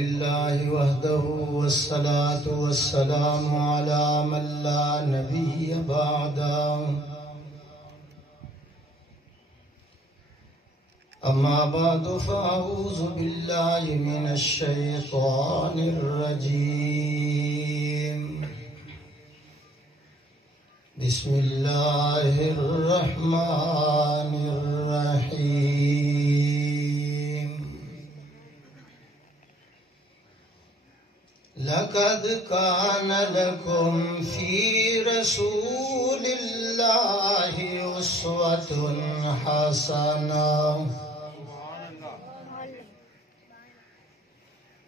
لله وحده والصلاة والسلام على من لا نبي بعده أما بعد فأعوذ بالله من الشيطان الرجيم بسم الله الرحمن الرحيم لقد كان لكم في رسول الله أسوة حسنة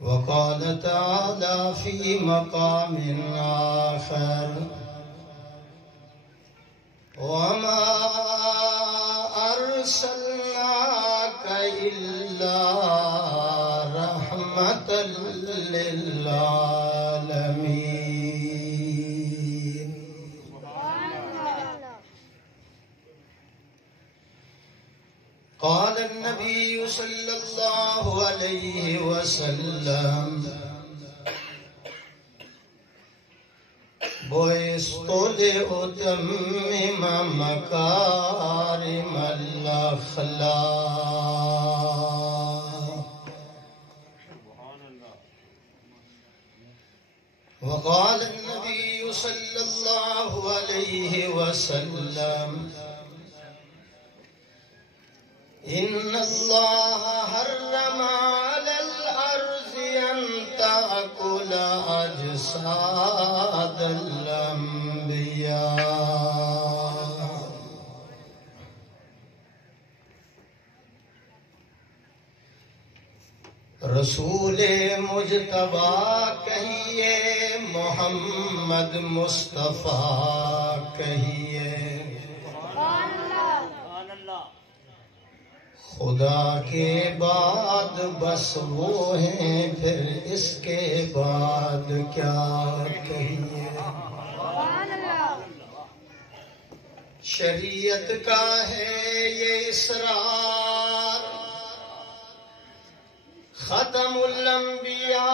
وقال تعالى في مقام آخر وما أرسلناك إلا رحمة للعالمين قال النبي صلى الله عليه وسلم بعثت لأتمم مكارم الأخلاق وقال النبي صلى الله عليه وسلم إن الله حرم على الأرض أن تأكل أجساد الأنبياء رسول مجتبی کہیے محمد مصطفیٰ کہیے خدا کے بعد بس وہ ہیں پھر اس کے بعد کیا کہیے شریعت کا ہے یہ اسرار ختم الانبیاء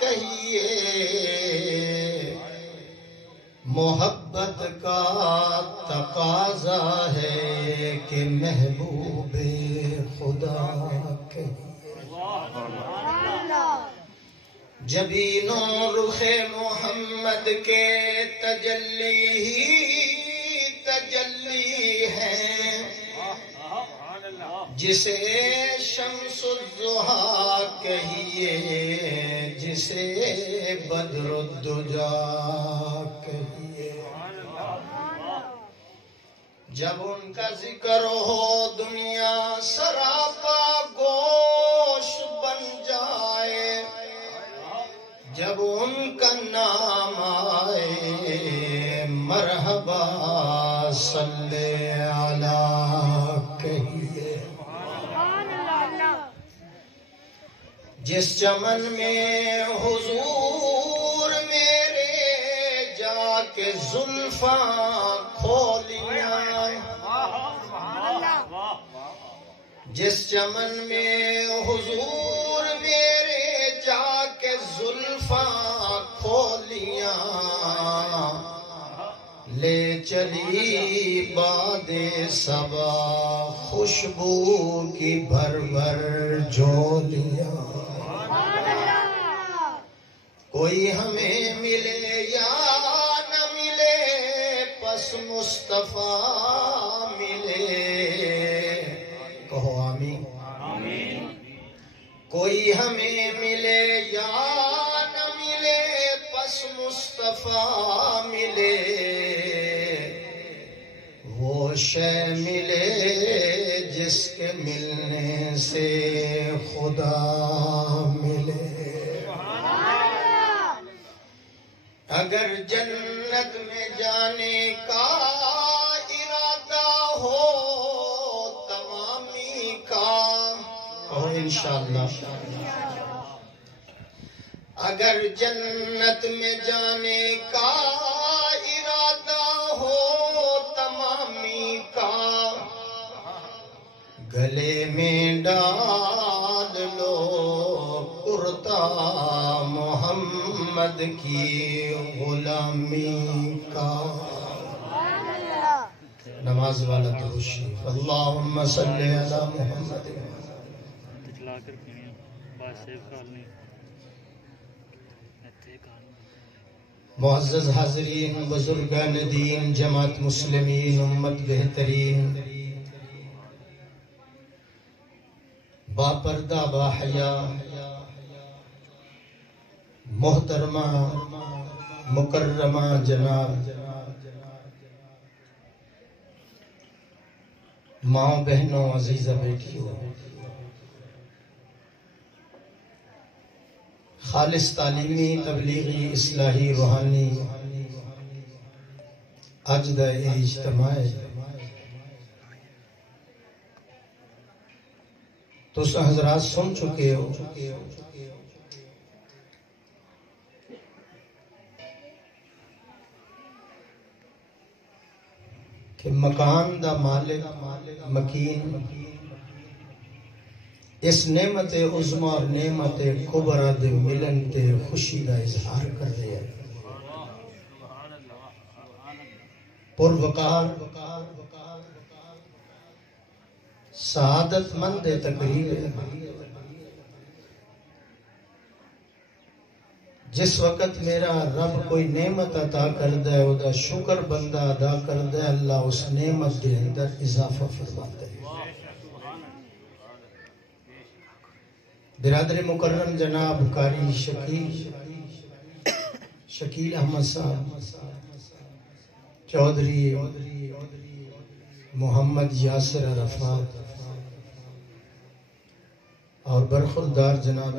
کہیے محبت کا تقاضا ہے کہ محبوب خدا کہیے جبین و رخ محمد کے تجلی ہی تجلی ہے جسے شمس الضحیٰ کہیے جسے بدر الدجا کہیے جب ان کا ذکر ہو دنیا سراپا گوشت بن جائے جب ان کا نام آئے مرحبا صلی علیہ کہیے جس چمن میں حضور میرے جا کے زلفاں کھولیاں جس چمن میں حضور میرے جا کے زلفاں کھولیاں لے چلی باد صبا خوشبو کی بھر بھر جھولیاں کوئی ہمیں ملے یا نہ ملے پس مصطفیٰ ملے کہو آمین کوئی ہمیں ملے یا نہ ملے پس مصطفیٰ ملے وہ شے ملے جس کے ملنے سے خدا ملے اگر جنت میں جانے کا ارادہ ہو تمامی کا انشاءاللہ اگر جنت میں جانے کا ارادہ ہو تمامی کا گلے میں ڈال لو محمد کی غلامی کا نماز والا درود شریف اللہم صلی علی محمد معزز حاضرین بزرگان دین جماعت مسلمین امت بہترین با پردہ با حیا محترمہ مکرمہ جناب ماں بہنوں عزیزہ بیٹیوں خالص تعلیمی تبلیغی اصلاحی روحانی اج دا اجتماع تو حضرات سن چکے ہو کہ مکان دا مالک مکین اس نعمت عظمہ اور نعمت کبرا دے ملن تے خوشی دا اظہار کر رہے ہیں پروقار سعادت مند تقریب جس وقت میرا رب کوئی نعمت عطا کردہ ہے او دا شکر بندہ ادا کردہ ہے اللہ اس نعمت کے اندر اضافہ فرماتا ہے برادر مکرم جناب قاری شکیل احمد صاحب چودھری محمد یاسر عرفات اور برخوردار جناب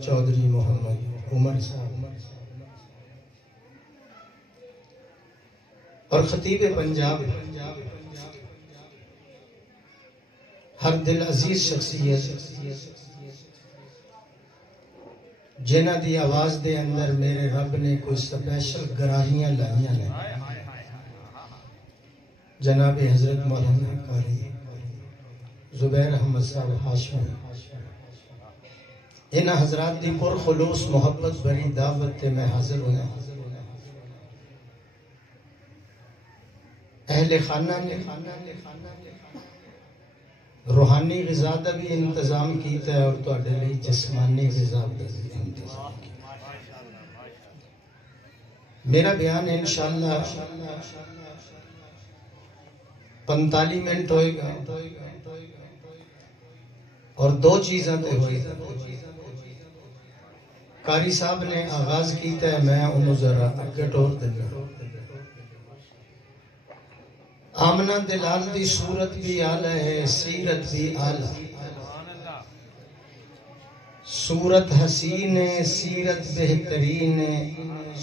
چودھری محمد عمر صاحب اور خطیب پنجاب ہر دل عزیز شخصیت جنہ دی آواز دے اندر میرے رب نے کوئی سپیشل گراہیاں لائیاں نے جناب حضرت مولانا قاری زبیر احمد صاحب ہاشمی ان حضرات دی پر خلوص محبت بری دعوت تے میں حاضر ہویا اہل خانہ نے روحانی غذا دا بھی انتظام کیتا ہے اور تو اڈلی جسمانی غذا دا بھی انتظام کیتا ہے میرا بیان انشاءاللہ 45 منٹ ہوئے گا اور 2 چیزاں تے ہوئی قاری صاحب نے آغاز کیتا ہے میں انہوں ذرا اگے ٹور دینا آمنہ دلال دی صورت بھی آلہ ہے سیرت بھی آلہ صورت حسین ہے سیرت بہترین ہے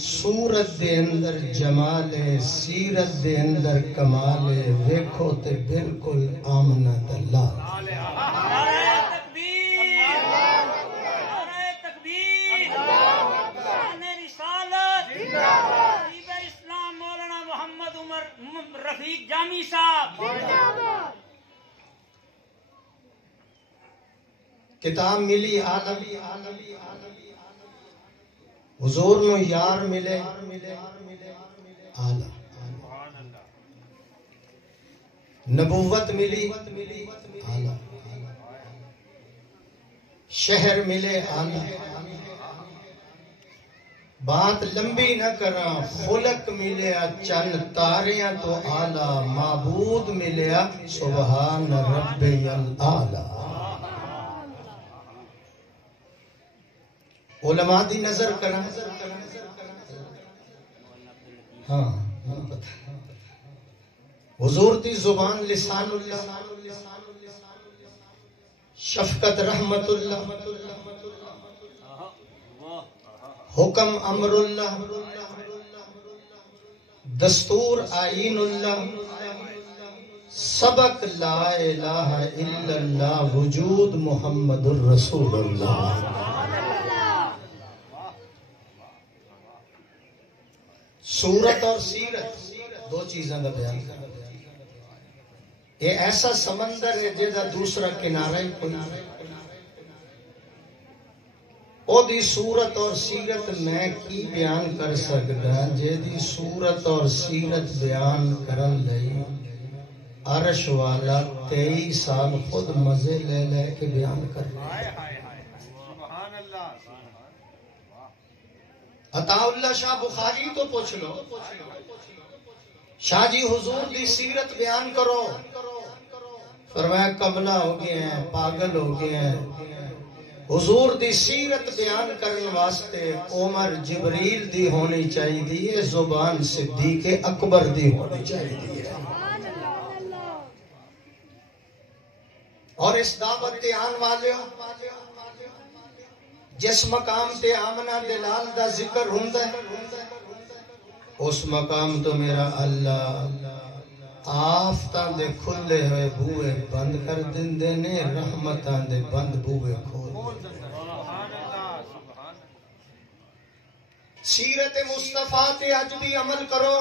صورت دے اندر جمال ہے سیرت دے اندر کمال ہے ویکھو تے بالکل آمنہ دلال رفیق جامی صاحب کتاب ملی عالم حضور نو یار ملے آلہ نبوت ملی آلہ شہر ملے آلہ بات لمبی نہ کرا خلق ملیا چند تاریاں تو آلہ معبود ملیا سبحان ربی العالی علماء دی نظر کرا ہاں حضور دی زبان لسان اللہ شفقت رحمت اللہ حکم امر اللہ دستور آئین اللہ سبق لا الہ الا اللہ وجود محمد الرسول اللہ صورت اور سیرت 2 چیزاں دا بیان کر یہ ایسا سمندر ہے جیدہ دوسرا کنارہ ہی کوئی او دی صورت اور سیرت میں کی بیان کر سکتا جے دی صورت اور سیرت بیان کرن لئی عرش والا 23 سال خود مزے لے لے کے بیان کر لے. عطا اللہ شاہ بخاری تو پوچھ لو، شاہ جی حضور دی سیرت بیان کرو، فرمایا کملا ہو گئے ہیں، پاگل ہو گئے ہیں. حضور دی سیرت بیان کرنے واسطے عمر جبریل دی ہونی چاہیے، زبان صدیق اکبر دی ہونی چاہیے. اور اس دعوت تے آن والے جس مقام تے آمنہ دلال دا ذکر ہوندا ہے، اس مقام تو میرا اللہ آفتاں دے کھلے ہوئے بوئے بند کر دندے نے، رحمتاں دے بند بوئے کھول دے. سیرت مصطفیٰ تے اج بھی عمل کرو.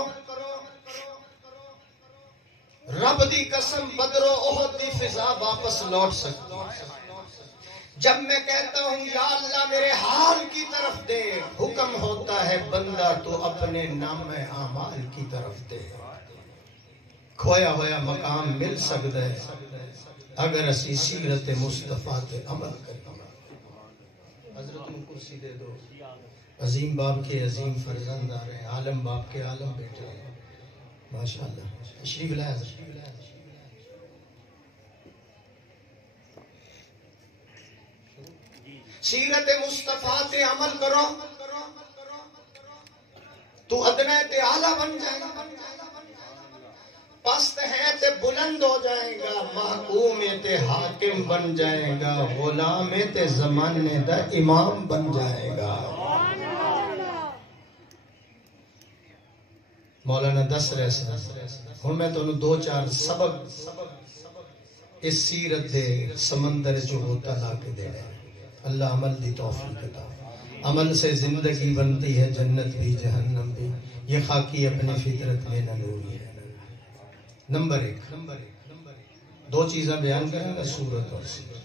رب دی قسم بدر و احد دی فضا واپس لوٹ سکتی. جب میں کہتا ہوں یا اللہ میرے حال کی طرف دے، حکم ہوتا ہے بندہ تو اپنے نام اعمال کی طرف دے. کھویا ہویا مقام مل سکتا ہے اگر اسی سیرت مصطفیٰ تے عمل کریں. حضرت نے کرسی دے دو. عظیم باپ کے عظیم فرزند آ رہے ہیں، عالم باپ کے عالم بیٹے ہیں. ماشاءاللہ تشریف لائے. سیرت مصطفیٰ تے عمل کرو تو ادنا تے اعلیٰ بن جائے گا، پست ہے تے بلند ہو جائے گا، محکوم تے حاکم بن جائے گا، غلام تے زمانے دا امام بن جائے گا. مولانا دس رہے سے ہوں میں تو دو چار سبق اس سیرت دے سمندر جو ہوتا لا کے دے رہے. اللہ عمل دی توفیق عطا. عمل سے زندگی بنتی ہے، جنت بھی جہنم بھی. یہ خاکی اپنی فطرت میں نلوری ہے. نمبر 1 دو چیزیں بیان کریں گا، صورت اور سیرت.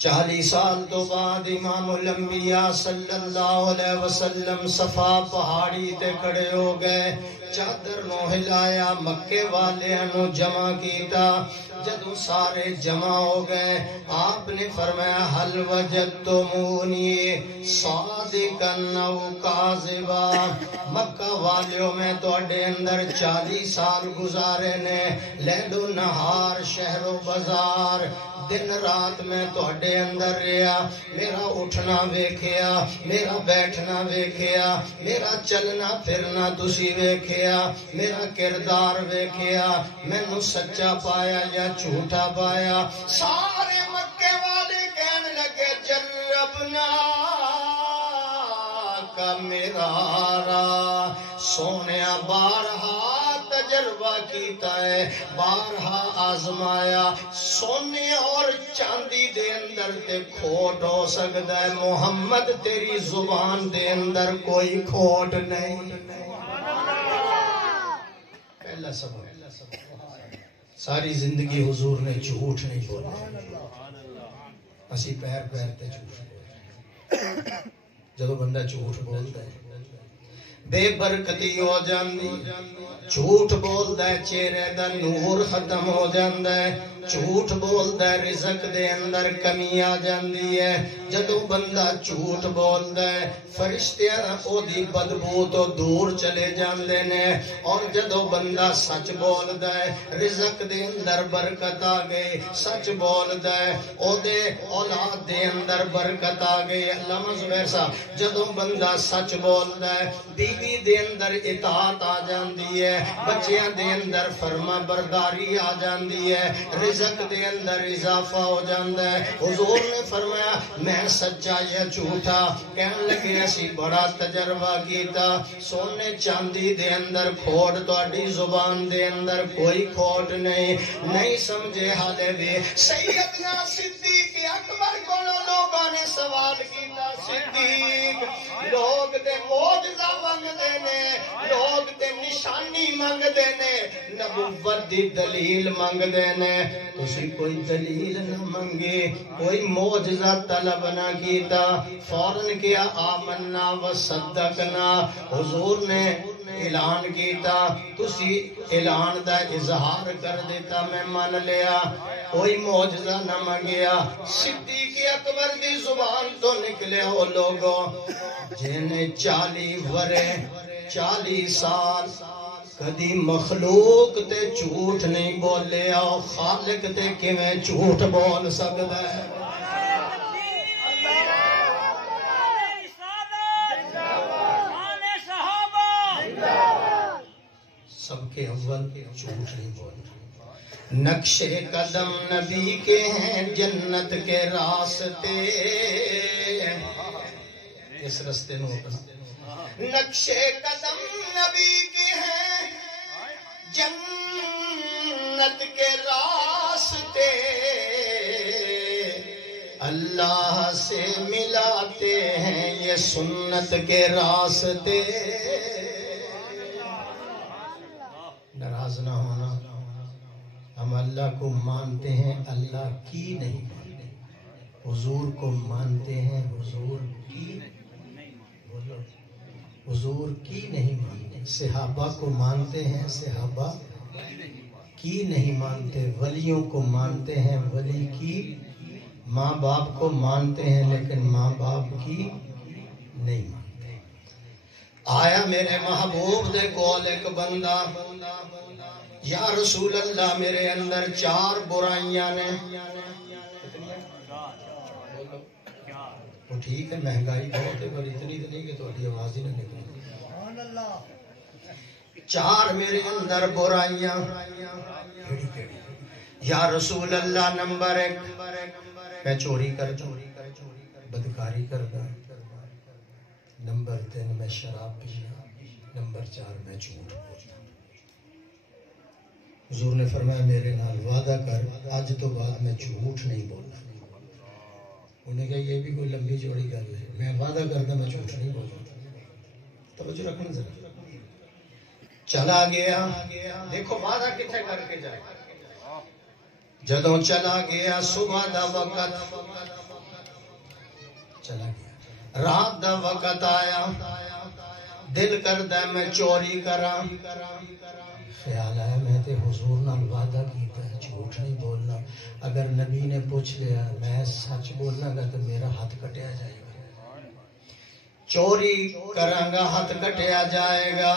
40 سال تو بعد امام الانبیاء صلی اللہ علیہ وسلم صفا پہاڑی تے کھڑے ہو گئے، چادر نو ہلایا، مکے والیاں نو جمع کیتا. جدوں سارے جمع ہو گئے آپ نے فرمایا حل وجدتمونی صادقا او کاذبا. مکہ والیوں میں تواڈے اندر 40 سال گزارے نے، لیل و نہار شہر و بازار دن رات میں تواڈے اندر رہیا. میرا اٹھنا ویکھیا، میرا بیٹھنا ویکھیا، میرا چلنا پھرنا تسی ویکھیا، میرا کردار ویکھیا. مینوں سچا پایا یا جھوٹا پایا؟ سارے مکے والے کہنے لگے جربنا کا مرارا. سونیا بارہا تجربہ کیتا ہے، بارہا آزمایا. سونے اور چاندی دے اندر تے کھوٹ ہو سکتا ہے، محمد تیری زبان دے اندر کوئی کھوٹ نہیں. پہلا سبب ساری زندگی حضور نے جھوٹ نہیں بولا. اسی پیر پیر تے جھوٹ بولتے. جب بندہ جھوٹ بولتا ہے بے برکتی ہو جاندی. جھوٹ بولتا ہے چہرے دا نور ختم ہو جاندہ ہے. جھوٹ بولتا ہے رزق دے اندر کمی آ جاندی ہے. جدو بندہ جھوٹ بولتا ہے فرشتیاں او دی بدبو تو دور چلے جاندے نے. اور جدو بندہ سچ بولتا ہے رزق دے اندر برکت آ گئی. سچ بولتا ہے او دے اولاد دے اندر برکت آ گئی. علامہ زبیر صاحب جدو بندہ سچ بولتا ہے بیوی دے اندر اطاعت آ جاندی ہے، بچیاں دے اندر فرما برداری آ جاندی ہے، رزق دے اندر اضافہ ہو جاندہ ہے. حضور نے فرمایا میں سچا یا جھوٹا؟ کہنے لگے اسی بڑا تجربہ کیتا. سونے چاندی دے اندر کھوٹ، تواڈی زبان دے اندر کوئی کھوٹ نہیں. نہیں سمجھے حالے بھی سیدنا صدیق اکبر کو لوگوں نے سوال کیتا صدیق لوگ تے معجزہ منگدے نے لوگ تے نشانی منگدے نے نبوت دی دلیل منگدے نے تسی کوئی دلیل نہ منگے کوئی معجزہ طلب نہ کیتا فوراً کیا آمنا و صدقنا حضور نے اعلان کیتا تسی اعلان دا اظہار کر دیتا میں مان لیا کوئی معجزہ نہ منگیا صدیق اکبر دی زبان تو نکلے ہو لوگوں جنہیں 40 ورے 40 سال کدی مخلوق تے جھوٹ نہیں بولے اور خالق تے کیویں جھوٹ بول سکدا ہے سب کے اول جھوٹ نہیں بولتے نقشے قدم نبی کے ہیں جنت کے راستے اس راستے میں اپنا نقشے قدم نبی کے ہیں جنت کے راستے اللہ سے ملاتے ہیں یہ سنت کے راستے ناراض نہ ہونا ہم اللہ کو مانتے ہیں اللہ کی نہیں مانتے حضور کو مانتے ہیں حضور کی بولو حضور کی نہیں مانتے صحابہ کو مانتے ہیں صحابہ کی نہیں مانتے ولیوں کو مانتے ہیں ولی کی ماں باپ کو مانتے ہیں لیکن ماں باپ کی نہیں مانتے آیا میرے محبوب دے کول ایک بندہ یا رسول اللہ میرے اندر 4 برائیاں نے وہ ٹھیک ہے مہنگائی بہت ہے پر اتنی تو نہیں کہ تھوڑی آواز ہی نہ نکلے 4 میرے اندر برائیاں یا رسول اللہ نمبر 1 میں چوری کرتا بدکاری کرتا نمبر 3 میں شراب پینا نمبر 4 میں جھوٹ بولتا حضور نے فرمایا میرے نال وعدہ کر آج تو بعد میں جھوٹ نہیں بولنا انہیں کہا یہ بھی کوئی لمبی جوڑی گل ہے میں وعدہ کرتا میں جھوٹ نہیں بولنا توجہ رکھنا ذرا چلا گیا دیکھو وعدہ کتنے کر کے جائے جدوں چلا گیا صبح دا وقت چلا گیا رات دا وقت آیا دل کردہ میں چوری کرا خیال آیا میں تے حضور نال وعدہ کیتا ہے جھوٹ نہیں بولنا اگر نبی نے پوچھ لیا میں سچ بولنا گا تو میرا ہاتھ کٹیا جائے گا چوری کراں گا ہاتھ کٹیا جائے گا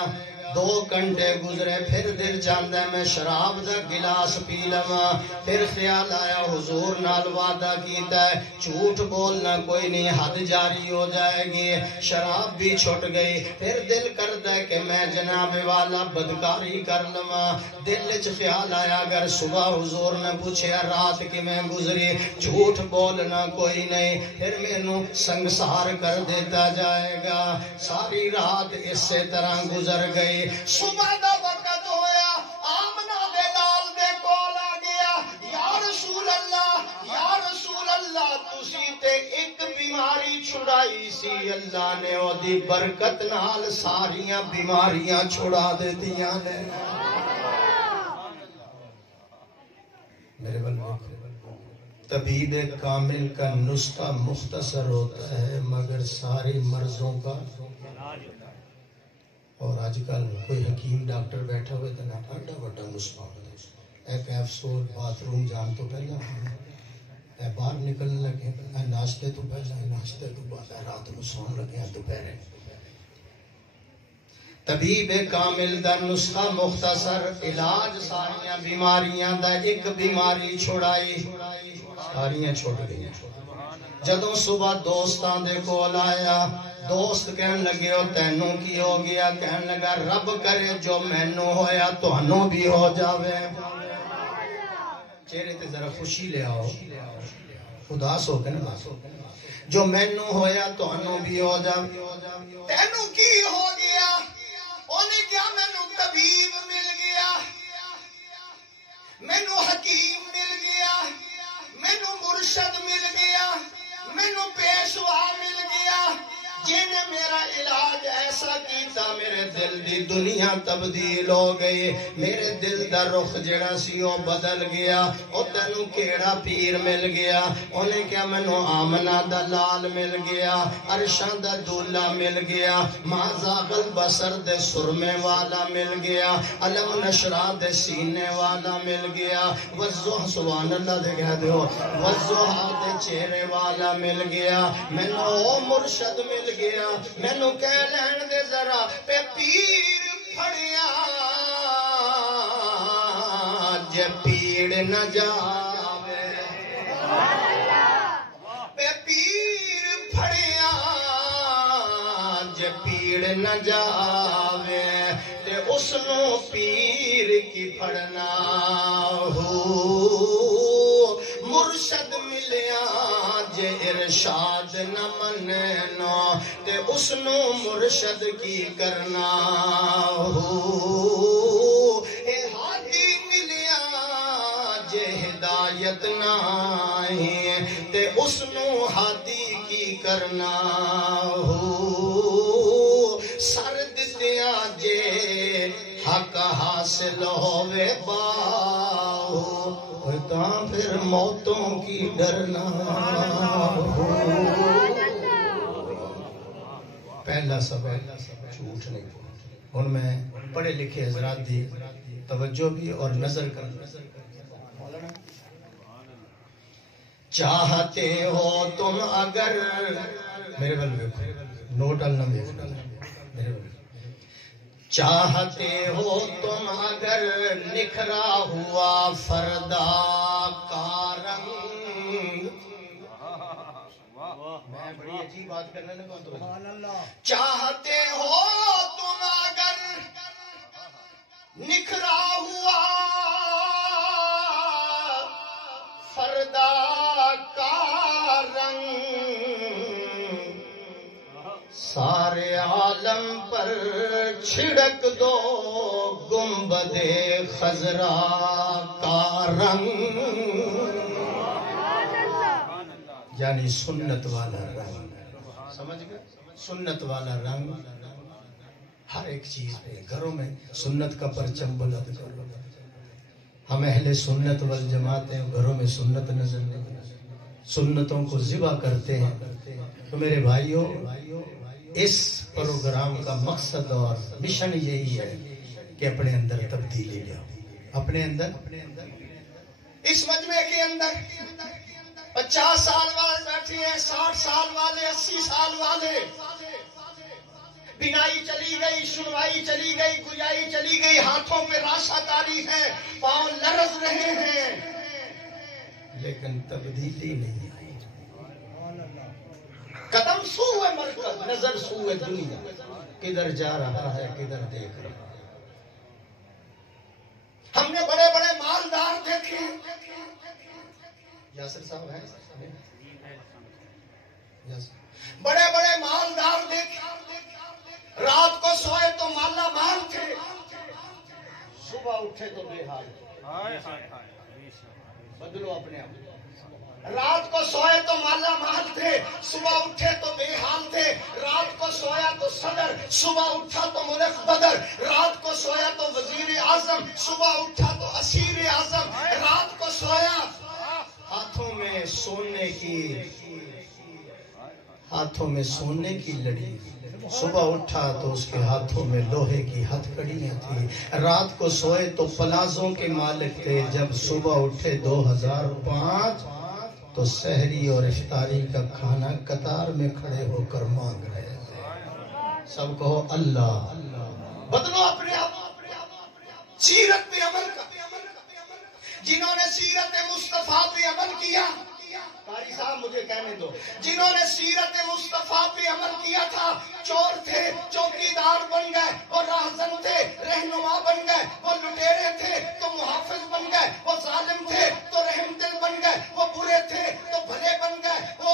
2 گھنٹے گزرے پھر دل چاہتا ہے میں شراب دا گلاس پی لواں پھر خیال آیا حضور نال وعدہ کیتا ہے جھوٹ بولنا کوئی نہیں حد جاری ہو جائے گی شراب بھی چھٹ گئی پھر دل کرتا ہے کہ میں جناب والا بدکاری کر لواں دل وچ خیال آیا اگر صبح حضور نے پوچھا رات کیویں گزری جھوٹ بولنا کوئی نہیں پھر مینوں سنگسار کر دیتا جائے گا ساری رات اسی طرح گزر گئی صبح دا وقت ہویا آمنہ دے لال دے کول آ گیا یا رسول اللہ تسی تے ایک بیماری چھڑائی سی اللہ نے او دی برکت نال ساریاں بیماریاں چھڑا دیتیاں نے میرے طبیب کامل کا نسخہ مختصر ہوتا ہے مگر سارے مرضوں کا اور آج کل کوئی حکیم ڈاکٹر بیٹھا ہوئے تو نہ بڑا بڑا نسخہ ہوتا ہے ایک ایفسول باتھ روم جان تو پہلا اے باہر نکلنے لگے اے ناشتے تو پہلا ناشتے تو بعد رات میں سون لگے دوپہر طبیب کامل دا نسخہ مختصر علاج ساریاں بیماریاں دا ایک بیماری چھڑائی ساریاں چھوڑ گئی جدوں صبح دوستان دے کول آیا دوست کہن لگے ہو تینوں کی ہو گیا کہن لگا رب کرے جو مینوں ہویا تانوں بھی ہو جاوے چہرے تے ذرا خوشی لے آؤ اداس ہو کے نا جو مینوں ہویا تانوں بھی ہو جاوے تینوں کی ہو گیا انہیں کیا مینوں طبیب مل گیا مینوں حکیم مل گیا مینوں مرشد مل گیا مینوں پیشوا مل گیا جن میرا علاج ایسا کیتا میرے دل دی دنیا تبدیل ہو گئی میرے دل دا رخ جڑا سی او بدل گیا او تینوں کیڑا پیر مل گیا انہیں کیا مینوں آمنہ دا لال مل گیا عرشاں دا دولا مل گیا ما زاغل بصر دے سرمے والا مل گیا علم نشرہ دے سینے والا مل گیا وزوہ سبحان اللہ دے کہہ دیو وزوہ دے چہرے والا مل گیا مینوں او مرشد مل گیا مینوں کہہ لین دے ذرا پہ پیر پھڑیا جے پیڑ نہ جاوے پہ پیر پھڑیا جے پیڑ نہ جاوے تے اس نو پیر کی پھڑنا ہو مرشد ملیا جے ارشاد نہ مننا تے اس نو مرشد کی کرنا ہو اے ہادی ملیا جے ہدایت نہ آئے تے اس نو ہادی کی کرنا ہو سر دتیا جے حق حاصل ہوئے باہو تاں پھر موتوں کی ڈرنا ہو پہلا سبق جھوٹ نہیں ان میں پڑھے لکھے حضرات دی توجہ بھی اور نظر کرنا چاہتے ہو تم اگر میرے بل دیکھو نوٹ النا میرے بل چاہتے ہو تم اگر نکھرا ہوا فردا کا رنگ میں بڑی عجیب بات کرنے لگا تو چاہتے ہو تم اگر نکھرا ہوا فردا کا رنگ سارے عالم پر چھڑک دو گنبد خضرا کا رنگ یعنی سنت والا رنگ سمجھ گئے سنت والا رنگ ہر ایک چیز پہ گھروں میں سنت کا پرچم بلند کرو ہم اہل سنت والجماعت ہیں گھروں میں سنت نظر نہیں سنتوں کو ذبح کرتے ہیں تو میرے بھائیوں اس پروگرام کا مقصد اور مشن یہی ہے کہ اپنے اندر تبدیلی لاؤ اپنے اندر اس مجمع کے اندر 50 سال والے بیٹھے ہیں 60 سال والے 80 سال والے بینائی چلی گئی سنوائی چلی گئی گویائی چلی گئی ہاتھوں پہ راشا تاری ہے پاؤں لرز رہے ہیں لیکن تبدیلی نہیں آئی قدم سوئے مرکز نظر سوئے دنیا کدھر جا رہا ہے کدھر دیکھ رہا ہے ہم نے بڑے بڑے مالدار دیکھے یاسر صاحب ہیں بڑے بڑے مالدار دیکھے رات کو سوئے تو مالا مال تھے صبح اٹھے تو بے حال بدلو اپنے آپ رات کو سوئے تو مالا مال تھے صبح اٹھے تو بے حال تھے رات کو سویا تو صدر صبح اٹھا تو ملک بدر رات کو سویا تو وزیر اعظم صبح اٹھا تو اسیر اعظم رات کو سویا ہاتھوں میں سونے کی لڑی صبح اٹھا تو اس کے ہاتھوں میں لوہے کی ہتھ کڑیاں تھی رات کو سوئے تو پلازوں کے مالک تھے جب صبح اٹھے 2005 تو سحری اور افطاری کا کھانا قطار میں کھڑے ہو کر مانگ رہے تھے سب کہو اللہ بدلو اپنے آپ سیرت پہ عمل کا جنہوں نے سیرت مصطفیٰ پہ عمل کیا قاری صاحب مجھے کہنے دو جنہوں نے سیرت مصطفیٰ پہ عمل کیا تھا چور تھے چوکیدار بن گئے اور راہزن تھے رہنما بن گئے وہ لٹیرے تھے تو محافظ بن گئے وہ ظالم تھے تو رحم دل بن گئے وہ برے تھے تو بھلے بن گئے وہ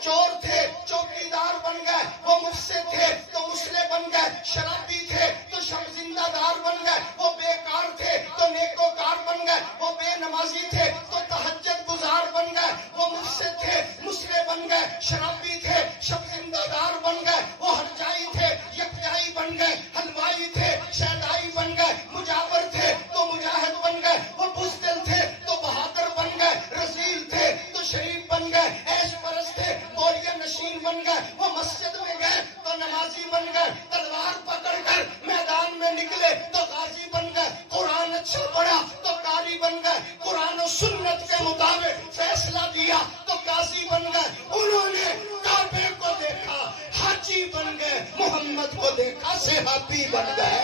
چور تھے چوکیدار بن گئے وہ مفسد تھے تو مسلح بن گئے شرابی تھے تو شب زندہ دار بن گئے وہ بیکار تھے تو نیکوکار بن گئے وہ بے نمازی تھے تو تہجد گزار بن گئے، وہ مفسد تھے مسلح بن گئے، شرابی تھے شب زندہ دار بن گئے، وہ ہرجائی تھے یکجائی بن گئے، حلوائی تھے شیدائی بن گئے، مجاور تھے تو مجاہد بن گئے، وہ بزدل تھے تو بہادر بن گئے، رذیل تھے تو شریف بن گئے، عیش پرست تھے بوریہ نشین بن گئے، وہ مسجد میں گئے تو نمازی بن گئے، تلوار پکڑ کر میدان میں نکلے تو غازی بن گئے، قرآن اچھا پڑھا تو قاری بن گئے، قرآن و سنت کے مطابق فیصلہ دیا تو قاضی بن گئے، انہوں نے کعبے کو دیکھا حاجی بن گئے، محمد کو دیکھا صحابی بن گئے۔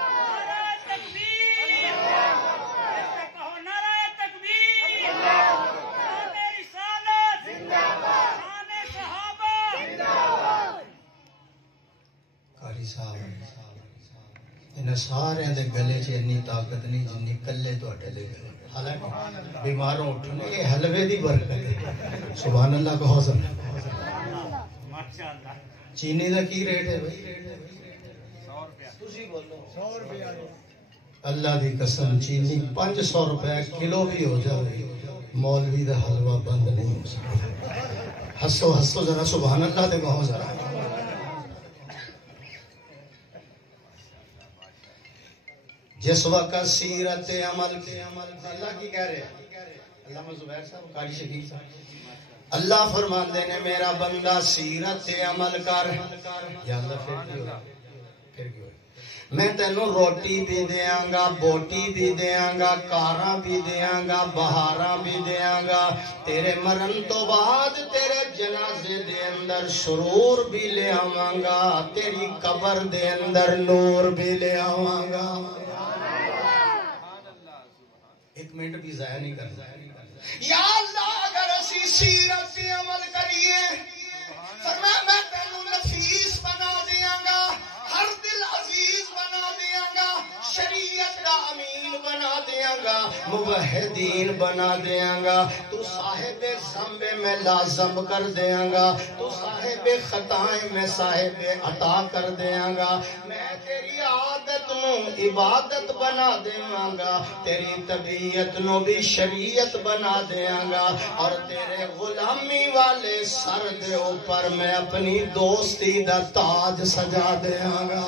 نعرہ تکبیر، کہو نعرہ تکبیر، شان رسالت، شان صحابہ۔ قاری صاحب انہاں سارے دے گلے چ اتنی طاقت نہیں جنی کلے تواڈے لے گئے، حالانکہ بیماروں اٹھنے یہ حلوے دی برکت ہے۔ سبحان اللہ کہو سب۔ ماشاءاللہ۔ چینی دا کی ریٹ ہے بھائی؟ 100 روپیہ۔ تسی بولو 100 روپیہ۔ اللہ دی قسم چینی 500 روپے کلو بھی ہو جائے مولوی دا حلوہ بند نہیں ہو سکتا۔ ہسو ہسو ذرا سبحان اللہ دے کہو ذرا۔ جس وقت سیرت عمل کے اللہ کی کہہ رہے ہیں علامہ زبیر صاحب قاری شکیل صاحب، اللہ فرماندے نے میرا بندہ سیرت عمل کر، یا اللہ پھر کیوں میں تینوں روٹی بھی دیاں گا، بوٹی بھی دیاں گا، کاراں بھی دیاں گا، بہاراں بھی دیاں گا، تیرے مرن تو بعد تیرے جنازے دے اندر سرور بھی لے آواں گا، تیری قبر دے اندر نور بھی لے آواں گا۔ ایک منٹ بھی ضائع نہیں کرنا۔ یا اللہ اگر اسی سیرت سے عمل کریے فرمایا میں تینوں نفیس بنا دیاں گا، ہر دل عزیز بنا دیاں گا، شریعت کا امین بنا دیاں گا، موحدین بنا دیاں گا، تو صاحب ذنب میں لازم کر دیاں گا، تو صاحب خطائیں میں صاحب عطا کر دیاں گا، میں تیری عادت نو عبادت بنا دیاں گا، تیری طبیعت نو بھی شریعت بنا دیاں گا، اور تیرے غلامی والے سر دے اوپر میں اپنی دوستی دا تاج سجا دیاں گا۔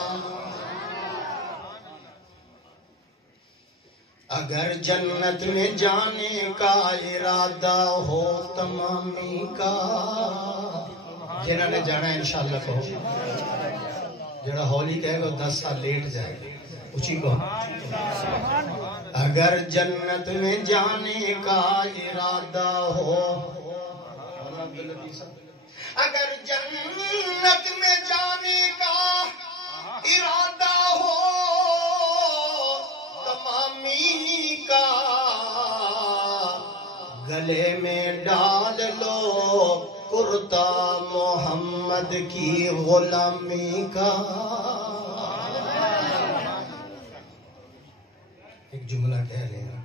اگر جنت میں جانے کا ارادہ ہو تمامی کا، جنہوں نے جانا ہے انشاءاللہ کہو، جڑا ہولی کہے گا 10 سال لیٹ جائے گا، اچھی کہو۔ اگر جنت میں جانے کا ارادہ ہو، اگر جنت میں جانے کا ارادہ ہو تمامی کا، گلے میں ڈال لو کرتا محمد کی غلامی کا۔ ایک جملہ کہہ رہے ہیں،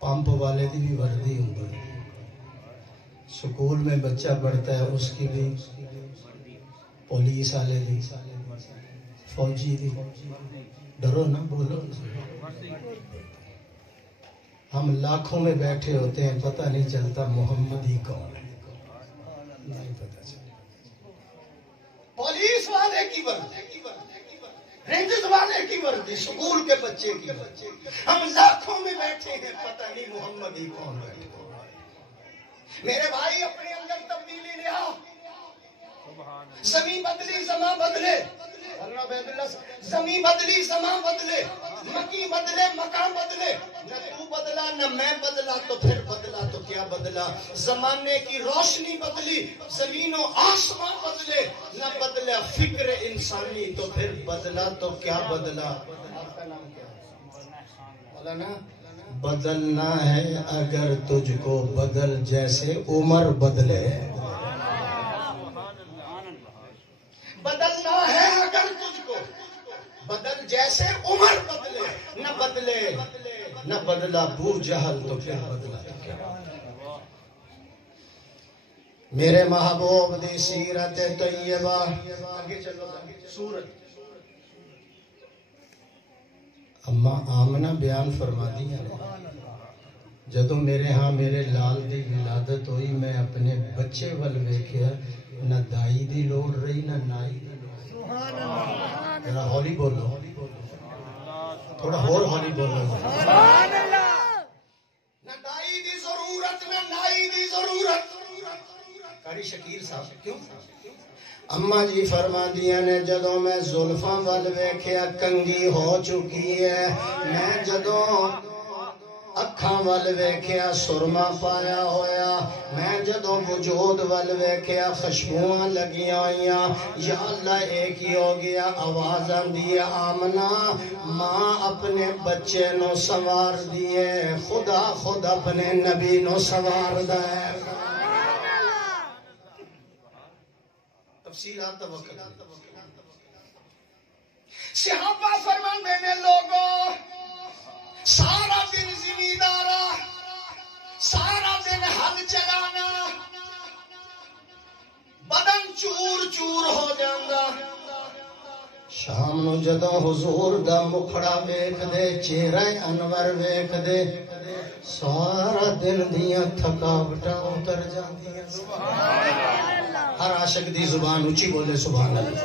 پمپ والے دی بھی وردی ہوندی، سکول میں بچہ پڑھتا ہے اس کی بھی، پولیس والے دی، فوجی دی، ڈرو نہ بولو۔ ہم لاکھوں میں بیٹھے ہوتے ہیں پتہ نہیں چلتا محمد ہی کون ہے، نہیں پتہ چلتا۔ پولیس والے کی وردی، رینجز والے کی وردی، سکول کے بچے کی وردی، ہم لاکھوں میں بیٹھے ہیں پتہ نہیں محمد ہی کون بیٹھے۔ میرے بھائی اپنے اندر تبدیلی لے آؤ، زمین بدلی زمان بدلے، زمین بدلی زمان بدلے، مکی بدلے مکان بدلے، نہ تو بدلا نہ میں بدلا تو پھر بدلا تو کیا بدلا، زمانے کی روشنی بدلی، زمین و آسمان بدلے، نہ بدلا فکر انسانی تو پھر بدلا تو کیا بدلا۔ آپ کا نام کیا ہے؟ مولانا بدلنا ہے اگر تجھ کو بدل جیسے عمر بدلے، بدلنا ہے اگر تجھ کو بدل جیسے عمر بدلے، نہ بدلے نہ بدلا ابو جہل تو پھر بدلا تو کیا۔ میرے محبوب دی سیرت طیبہ، آگے چلو سورت اما آمنہ بیان فرما دیا جدو میرے ہاں میرے لال دی ولادت ہوئی میں اپنے بچے ول ویکھیا نہ دائی دی لوڑ رہی نہ نائی دی لوڑ. ذرا ہولی بولو تھوڑا اور ہولی بولو. نہ دائی دی ضرورت نہ نائی دی ضرورت. قاری شکیر صاحب کیوں اما جی فرما دیا نے جدو میں زلفاں ول ویکھیا کنگھی ہو چکی ہے. میں جدو اکھاں ول ویکھیا سرما پایا ہویا. میں جدو وجود ول ویکھیا خوشبوئاں لگیاں ہوئیاں. یا اللہ ایک ہی ہو گیا. آواز آندی ہے آمنہ ماں اپنے بچے نو سنوار دیے خدا خود اپنے نبی نو سنوار دے. تفصیلات وقت صحابہ فرماندے نے لوگوں سارا دن زمیندارا سارا دن ہل چلانا بدن چور چور ہو جاندہ. شام نو جدوں حضور دا مکھڑا ویکھ دے چہرہ انور ویکھ دے سارا دن دیاں تھکاوٹاں اتر جاندیاں. ہر عاشق دی زبان اچھی بولے سبحان اللہ.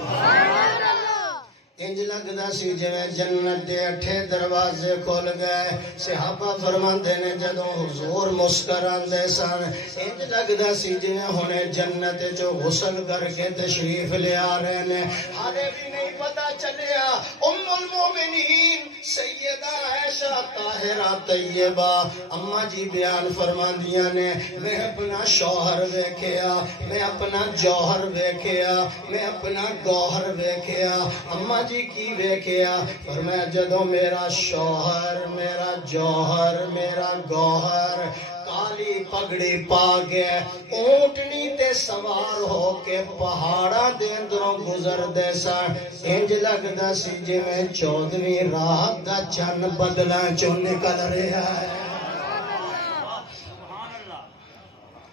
انج لگدا سی جویں جنت دے 8 دروازے کھل گئے. صحابہ فرماندے نے جدوں حضور مسکراندے سن انج لگدا سی جویں ہنے جنت جو غسل کر کے تشریف لے آ رہے نے. ہالے بھی نہیں پتہ چلیا ام المومنین سیدہ عائشہ طاہرہ طیبہ اما جی بیان فرماندیاں نے میں اپنا شوہر ویکھیا میں اپنا جوہر ویکھیا میں اپنا گوہر ویکھیا. اما جی کی ویکھیا فرمایا جدوں میرا شوہر میرا جوہر میرا گوہر کالی پگڑی پا گئے اونٹنی تے سوار ہو کے پہاڑاں دے اندروں گزر دے سن. انج لگدا سی جویں 14ویں رات دا چن بدلاں چوں نکل رہا ہے.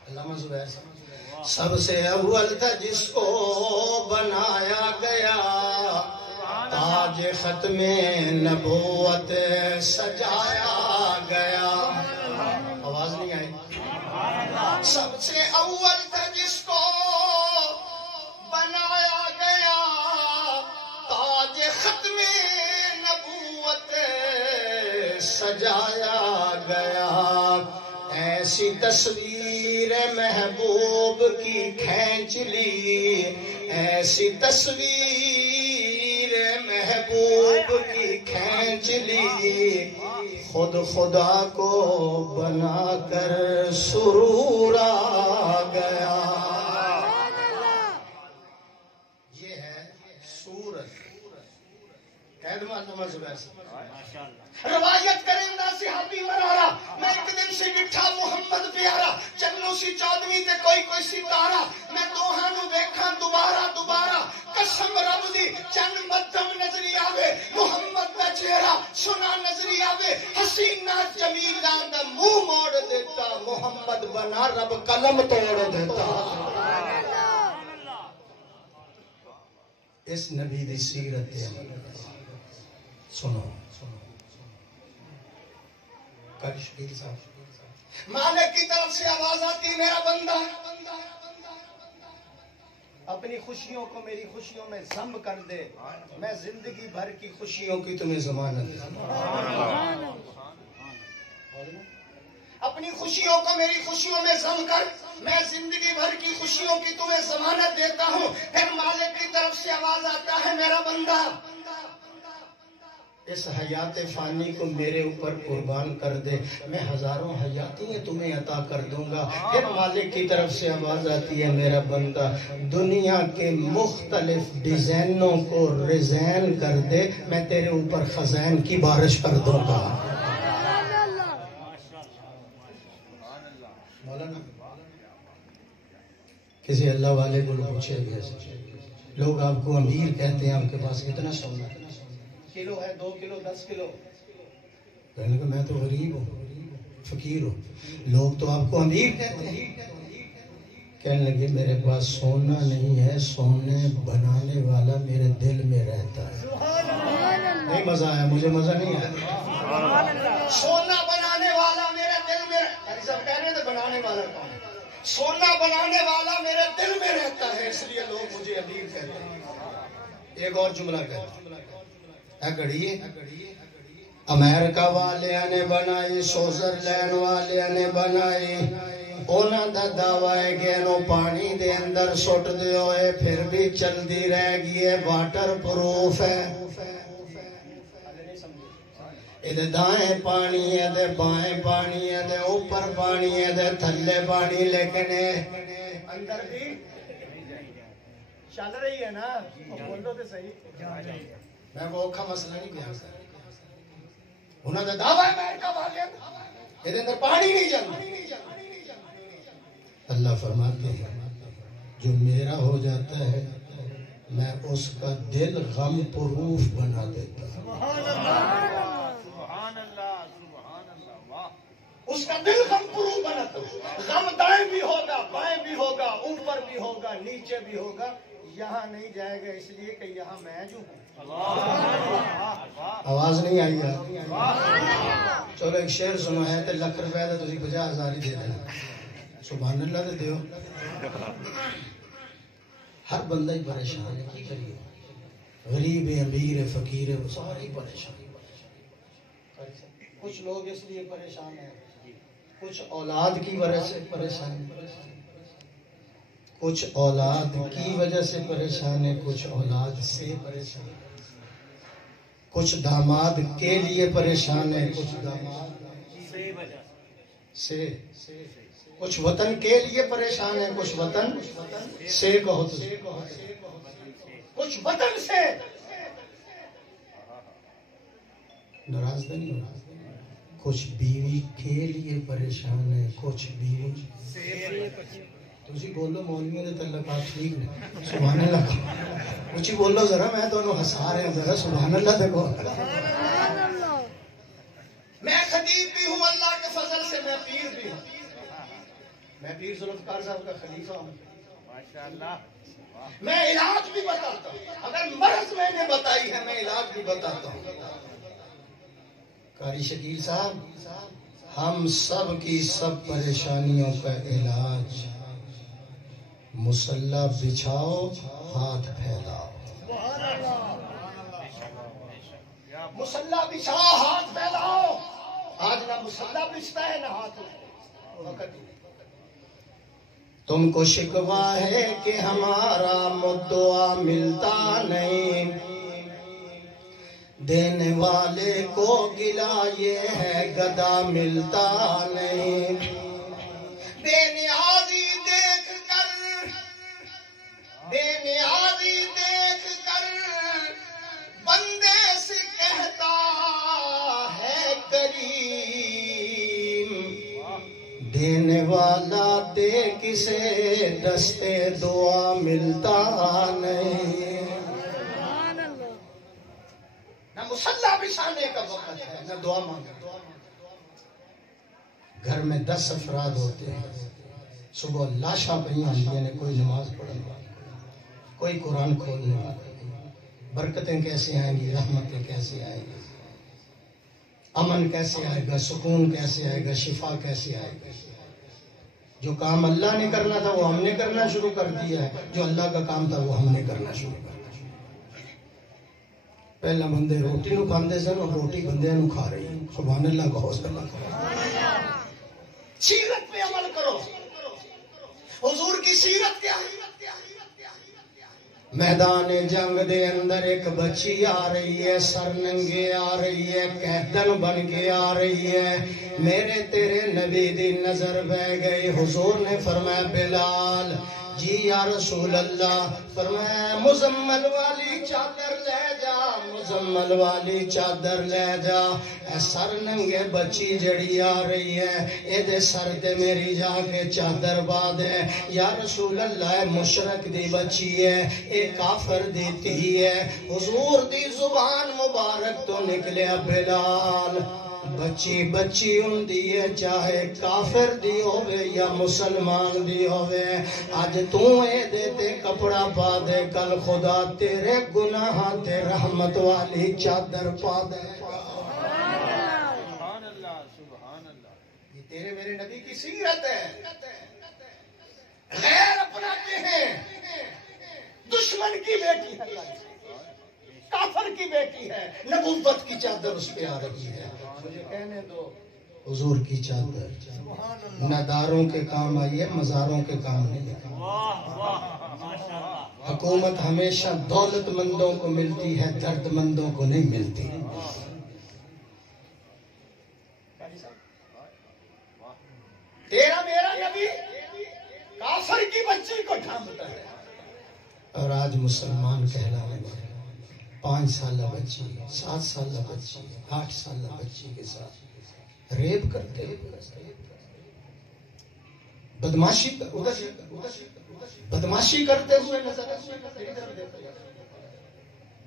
علامہ زبیر سب سے اول تھا جس کو بنایا گیا تاج ختم نبوت سجایا گیا. آواز نہیں آئی. سب سے اول تھا جس کو بنایا گیا تاج ختم نبوت سجایا گیا. ایسی تصویر محبوب کی کھینچ لی ایسی تصویر محبوب کی کھینچ لی خود خدا کو بنا کر سرور آ گیا. یہ ہے سورت. روایت کریں دا صحابی مرارا میں ایک دن سے ڈٹھا محمد پیارا چنو سی 14ویں تے کوئی ستارہ میں دوہانو دیکھاں دوبارہ قسم رب دی چند مدھم نظری آوے محمد دا چہرہ سنا نظری آوے حسینہ جمیلہ دا منہ موڑ دیتا محمد بنا رب قلم توڑ دیتا. اس نبی دی سیرت سنو مالک کی طرف سے آواز آتی میرا بندہ اپنی خوشیوں کو میری خوشیوں میں ضم کر دے میں زندگی بھر کی خوشیوں کی تمہیں ضمانت. اپنی خوشیوں کو میری خوشیوں میں ضم کر میں زندگی بھر کی خوشیوں کی تمہیں ضمانت دیتا ہوں. پھر مالک کی طرف سے آواز آتا ہے میرا بندہ اس حیات فانی کو میرے اوپر قربان کر دے میں ہزاروں حیاتیں تمہیں عطا کر دوں گا. پھر مالک کی طرف سے آواز آتی ہے میرا بندہ دنیا کے مختلف ڈیزائنوں کو ریزائن کر دے میں تیرے اوپر خزائن کی بارش کر دوں گا. مولانا کسی اللہ والے کو پوچھے گئے لوگ آپ کو امیر کہتے ہیں آپ کے پاس کتنا سونا ہے کلو ہے 2 کلو 10 کلو کہنے کہ میں تو غریب ہوں فقیر ہوں لوگ تو آپ کو امیر کہتے ہیں. کہنے لگے میرے پاس سونا نہیں ہے سونے بنانے والا میرے دل میں رہتا ہے. نہیں مزہ آیا، مجھے مزہ نہیں آیا. سونا بنانے والا میرے دل میں، سب کہہ رہے تھے بنانے والا کون ہے؟ سونا بنانے والا میرے دل میں رہتا ہے، اس لیے لوگ مجھے امیر کہتے ہیں. ایک اور جملہ کہتا ہے، گھڑیے امریکہ والے نے بنائی، سوئٹزرلینڈ والے نے بنائی، انہاں دا دعویٰ ہے کہ انہوں پانی دے اندر سٹ دے ہوئے پھر بھی چلدی رہ گئی ہے، واٹر پروف ہے. ادھر دائیں پانی ہے، ادھر بائیں پانی ہے، ادھر اوپر پانی ہے، ادھر تھلے پانی، لیکن اندر بھی چل رہی ہے نا. بولو تو صحیح، میں وہ اوکھا مسئلہ نہیں بیان کر. انہوں نے دعویٰ ہے امریکہ والے ادھر اندر پانی نہیں چلتا. اللہ فرماتے ہیں جو میرا ہو جاتا ہے میں اس کا دل غم پروف بنا دیتا ہوں. اس کا دل غم پروف بناتا ہوں. غم دائیں بھی ہوگا، بائیں بھی ہوگا، اوپر بھی ہوگا، نیچے بھی ہوگا، یہاں نہیں جائے گا اس لیے کہ یہاں میں جو ہوں. آواز نہیں آئی ہے. چلو ایک شعر سنو ہے تو لکھ روپے تو تسی 50,000 ہی دے دینا. سبحان اللہ دے دیو. ہر بندہ ہی پریشان ہے، کی کریے؟ غریب ہے، امیر ہے، فقیر ہے، وہ سارے پریشان. کچھ لوگ اس لیے پریشان ہیں، کچھ اولاد کی وجہ سے پریشان، کچھ اولاد کی وجہ سے پریشان ہے، کچھ اولاد سے پریشان، کچھ داماد کے لیے پریشان ہے، کچھ داماد سے، کچھ وطن کے لیے پریشان ہے، کچھ وطن سے کہو تو، کچھ وطن سے ناراض نہیں ہو، کچھ بیوی کے لیے پریشان ہے، کچھ بیوی سے. تسی بولو مولویوں نے تعلقات ٹھیک نہیں. سبحان اللہ کچھ ہی بولو ذرا، میں دونوں ہنسا رہے ہیں ذرا. سبحان اللہ دیکھو. میں خطیب بھی ہوں اللہ کے فضل سے، میں پیر بھی ہوں. میں پیر ذوالفقار صاحب کا خلیفہ ہوں. ماشاءاللہ. میں علاج بھی بتاتا ہوں، اگر مرض میں نے بتائی ہے میں علاج بھی بتاتا ہوں. قاری شکیل صاحب، ہم سب کی سب پریشانیوں کا علاج مصلی بچھاؤ، ہاتھ پھیلاؤ. مصلی بچھاؤ، ہاتھ پھیلاؤ. آج نہ مصلی بچھتا ہے نہ ہاتھ. تم کو شکوہ ہے کہ ہمارا مدعا ملتا نہیں، دینے والے کو گلا یہ ہے گدا ملتا نہیں. بے نیازی دیکھ کر، بے نیازی دیکھ کر بندے سے کہتا ہے کریم، دینے والا دے کسے دستے دعا ملتا نہیں. نہ مصلی بچھانے کا وقت ہے نہ دعا مانگنے. گھر میں 10 افراد ہوتے ہیں، صبح لاشاں پہ ہوتی ہیں، کوئی نماز پڑھنے والا، کوئی قرآن کھولنے والا. برکتیں کیسے آئیں گی، رحمتیں کیسے آئیں گی، امن کیسے آئے گا، سکون کیسے آئے گا، شفا کیسے آئے گا. جو کام اللہ نے کرنا تھا وہ ہم نے کرنا شروع کر دیا ہے، جو اللہ کا کام تھا وہ ہم نے کرنا شروع کر دیا. پہلا بندے روٹی نو کھاندے سن اور روٹی بندے نو کھا رہی ہیں. سبحان اللہ کا حوصلہ کرو، سیرت پہ عمل کرو. حضور کی سیرت کیا ہے؟ میدان جنگ دے اندر ایک بچی آ رہی ہے، سر ننگے آ رہی ہے، قیدن بن کے آ رہی ہے. میرے تیرے نبی دی نظر بہ گئی. حضور نے فرمایا بلال جی یا رسول اللہ. فرمایا مزمل والی چادر لے جا، مزمل والی چادر لے جا. اے سر ننگے بچی جڑی آ رہی ہے، اے دے سر تے میری جا کے چادر باد ہے. یا رسول اللہ مشرک دی بچی ہے، اے کافر دی تھی ہے. حضور دی زبان مبارک تو نکلیا بلال بچی بچی ہوندی ہے چاہے کافر دی ہووے یا مسلمان دی ہووے اج تو اے دے تے کپڑا پا دے کل خدا تیرے گناہاں تے رحمت والی چادر پا دے گا سبحان اللہ سبحان اللہ یہ تیرے میرے نبی کی سیرت ہے غیر اپناتے ہیں دشمن کی بیٹی ہے کافر کی بیٹی ہے نبوت کی چادر اس پہ آ رہی ہے مجھے کہنے دو حضور کی چادر نہ داروں کے کام آئی ہے مزاروں کے کام نہیں ہے حکومت ہمیشہ دولت مندوں کو ملتی ہے درد مندوں کو نہیں ملتی تیرا میرا نبی کافر کی بچی کو ڈھانپتا ہے اور آج مسلمان کہلانے والے 5 سالہ بچی 7 سالہ بچی 8 سالہ بچی کے ساتھ ریپ کرتے ہیں بدماشی کرتے ہوئے نظر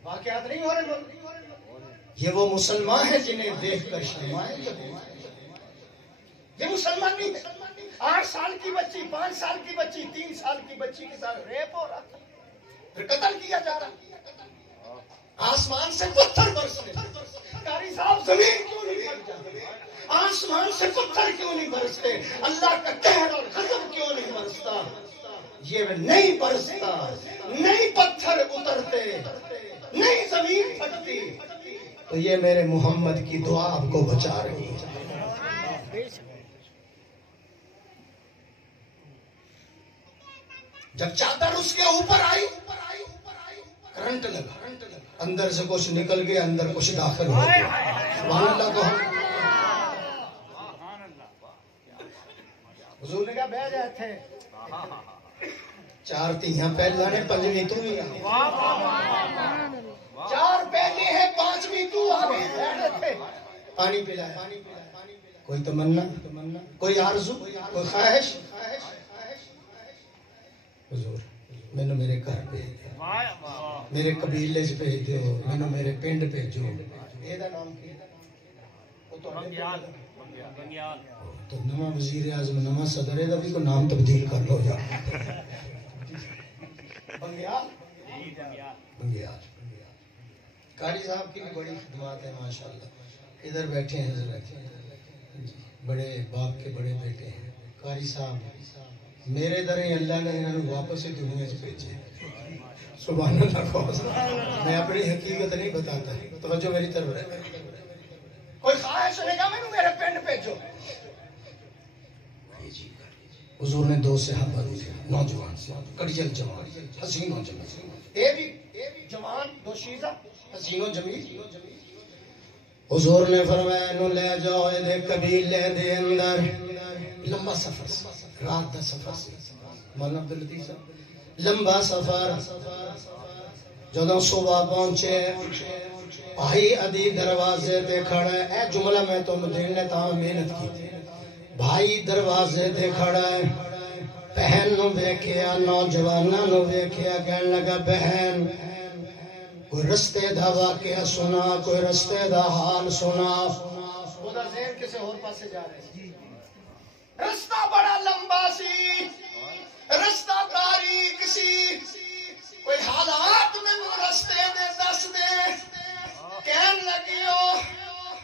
واقعات نہیں ہو رہے یہ وہ مسلمان ہیں جنہیں دیکھ کر شرمائے یہ مسلمان نہیں ہے 8 سال کی بچی 5 سال کی بچی 3 سال کی بچی کے ساتھ ریپ ہو رہا تھا پھر قتل کیا جا رہا آسمان سے پتھر برستے قاری صاحب زمین کیوں نہیں پھٹ جاتی آسمان سے پتھر کیوں نہیں برستے اللہ کا قہر اور غضب کیوں نہیں برستا یہ نہیں برستا نہیں پتھر اترتے نہیں زمین پھٹتی تو یہ میرے محمد کی دعا آپ کو بچا رہی ہے جب چادر اس کے اوپر آئی کرنٹ لگا اندر سے کچھ نکل گیا اندر کچھ داخل ہو گیا سبحان اللہ کو حضور نے کہا بہ جائے تھے 4 تیاں پہلا نے 5ویں تو ہی 4 پہلے ہیں 5ویں تو آگے تھے پانی پلایا کوئی تمنا کوئی آرزو کوئی خواہش حضور میں نے میرے گھر بھیج دیا میرے قبیلے سے بھیج دیو میں نے میرے پنڈ بھیجو یہ دا نام کی تو نواں وزیر اعظم نواں صدر ہے بھی کو نام تبدیل کر لو جا بنگیال قاری صاحب کی بھی بڑی خدمات ہے ماشاءاللہ ادھر بیٹھے ہیں بڑے باپ کے بڑے بیٹے ہیں قاری صاحب میرے در اللہ نے انہوں نے واپس ہی دنیا سے بھیجے سبحان اللہ میں اپنی حقیقت نہیں بتاتا توجہ میری طرف رہے کوئی خواہش سنے گا میں میرے پنڈ بھیجو حضور نے 2 صحابہ دیے نوجوان کڑیل جوان حسین و جمیل اے بھی جوان 2 شیزہ حسین و جمیل حضور نے فرمایا انہوں لے جاؤ دے قبیلے دے اندر لمبا سفر رات دا سفر سے مولانا عبداللطیف صاحب لمبا سفر جدوں صبح پہنچے بھائی عدی دروازے پہ کھڑا ہے اے جملہ میں تو دینے تا محنت کی بھائی دروازے پہ کھڑا ہے بہن نو ویکھیا نوجواناں نو ویکھیا کہنے لگا بہن کوئی رستے دا واقعہ سنا کوئی رستے دا حال سنا خدا ذہن کسے اور پاسے جا رہے ہیں رستہ بڑا لمبا سی رستہ تاریک سی کوئی حالات میں وہ رستے دے دس دے کہن لگیو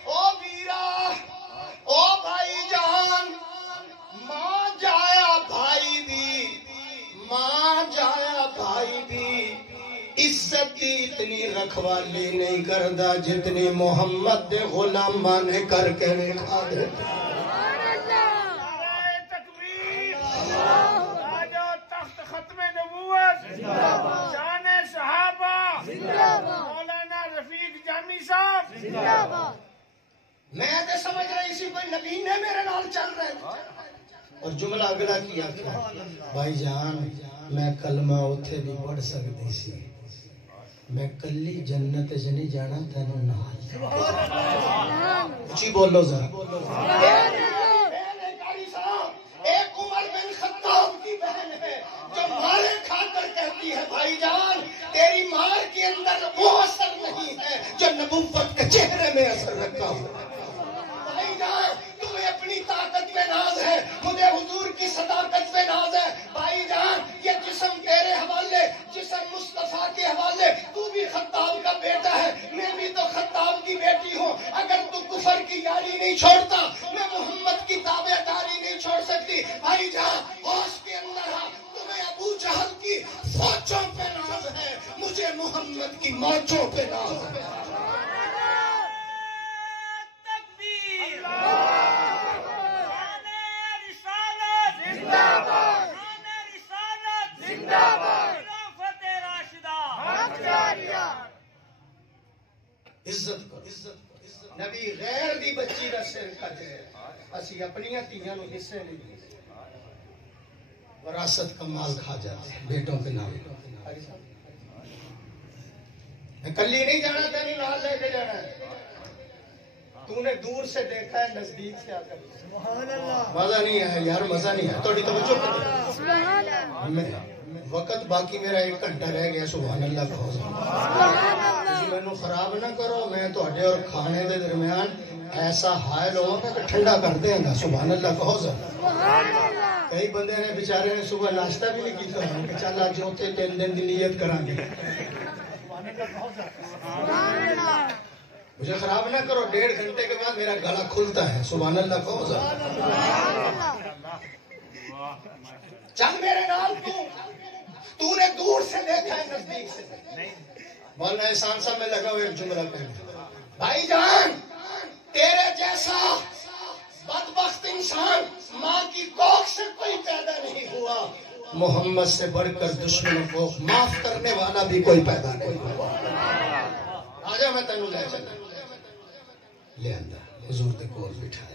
او بیرا او بھائی جان ماں جایا بھائی دی عزت دی اتنی رکھوالی نہیں کردا جتنی محمد دے غلاماں نے کر کے دکھا دے میں تے سمجھ رہی سی کوئی نبی نے میرے نال چل رہے اور جملہ اگلا کیا بھائی جان میں کلمہ اوتھے بھی پڑھ سکتی سی میں کلی جنت سے نہیں جانا تینوں نال اچھی بولو ذرا ایک عمر بن خطاب کی بہن ہے جو مارے کھا کر کہتی ہے بھائی جان تیری مار کے اندر وہ اثر نہیں ہے جو نبوت کے چہرے میں اثر رکھا ہوا محمد کی موجوں پہ ناز ہے. عزت کرو. نبی غیر دی بچی دا سر کھجے اسی اپنی تیاں نو حصے نہیں دیتے. وراثت کا مال کھا جاتے ہیں بیٹوں کے نام. میں کلی نہیں جانا تیری نال لے کے جانا ہے. تو نے دور سے دیکھا ہے نزدیک سے آ کر مزہ نہیں ہے یار, مزہ نہیں ہے. تھوڑی توجہ کرو. وقت باقی میرا 1 گھنٹہ رہ گیا. سبحان اللہ کہو. تسی مینوں خراب نہ کرو. میں تہاڈے اور کھانے دے درمیان ایسا حائل ہوں کہ ٹھنڈا کر دیں گا. سبحان اللہ کہو. کئی بندے نے بیچارے نے صبح ناشتہ بھی نہیں کیتا کہ چل اج اوتے 3 دن دی نیت کران گے. مجھے خراب نہ کرو. 1.5 گھنٹے کے بعد میرا گلا کھلتا ہے. سبحان اللہ کہو. چل میرے نال تو نے دور سے دیکھا ہے نزدیک سے. مولانا احسان صاحب میں لگا ہوا ایک جملہ کہنا. بھائی جان تیرے جیسا بدبخت انسان ماں کی کوکھ سے کوئی پیدا نہیں ہوا. محمد سے بڑھ کر دشمنوں کو معاف کرنے والا بھی کوئی پیدا نہیں ہوا. آجا میں تینوں لے چلا لے اندر حضور دے کول بٹھایا.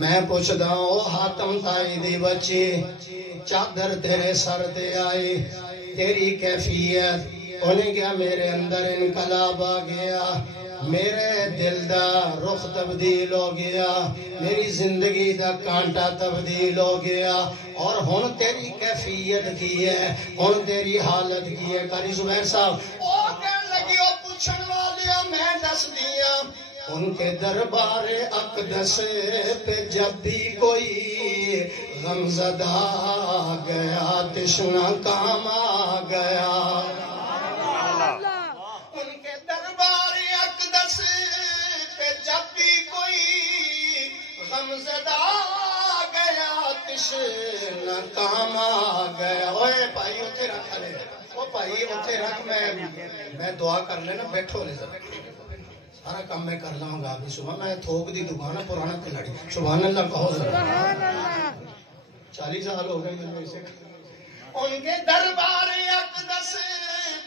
میں پوچھدا او حاتم تائی دی بچی چادر تیرے سر تے آئی تیری کیفیت. انہیں کیا میرے اندر انقلاب آ گیا. میرے دل دا رخ تبدیل ہو گیا. میری زندگی دا کانٹا تبدیل ہو گیا. اور ہن تیری کیفیت کی ہے, ہن تیری حالت کی ہے. قاری زبیر صاحب او کہن لگی او پوچھن والیا میں دس دیاں. ان کے دربار اقدس پہ جب بھی کوئی غمزدہ آ گیا تشنا کام آ گیا. ان کے دربار اقدس پہ جب بھی کوئی غمزدہ آ گیا تشنا کام آ گیا. اوے بھائی اتھے رکھ لے, او بھائی اتھے رکھ. میں دعا کر لینا, بیٹھو لے سارا کام میں کر لوں گا. ابھی صبح میں تھوک دی دکان پرانا کھلاڑی. سبحان اللہ کہو. 40 سال ہو گئے مجھے اسے. ان کے دربار اقدس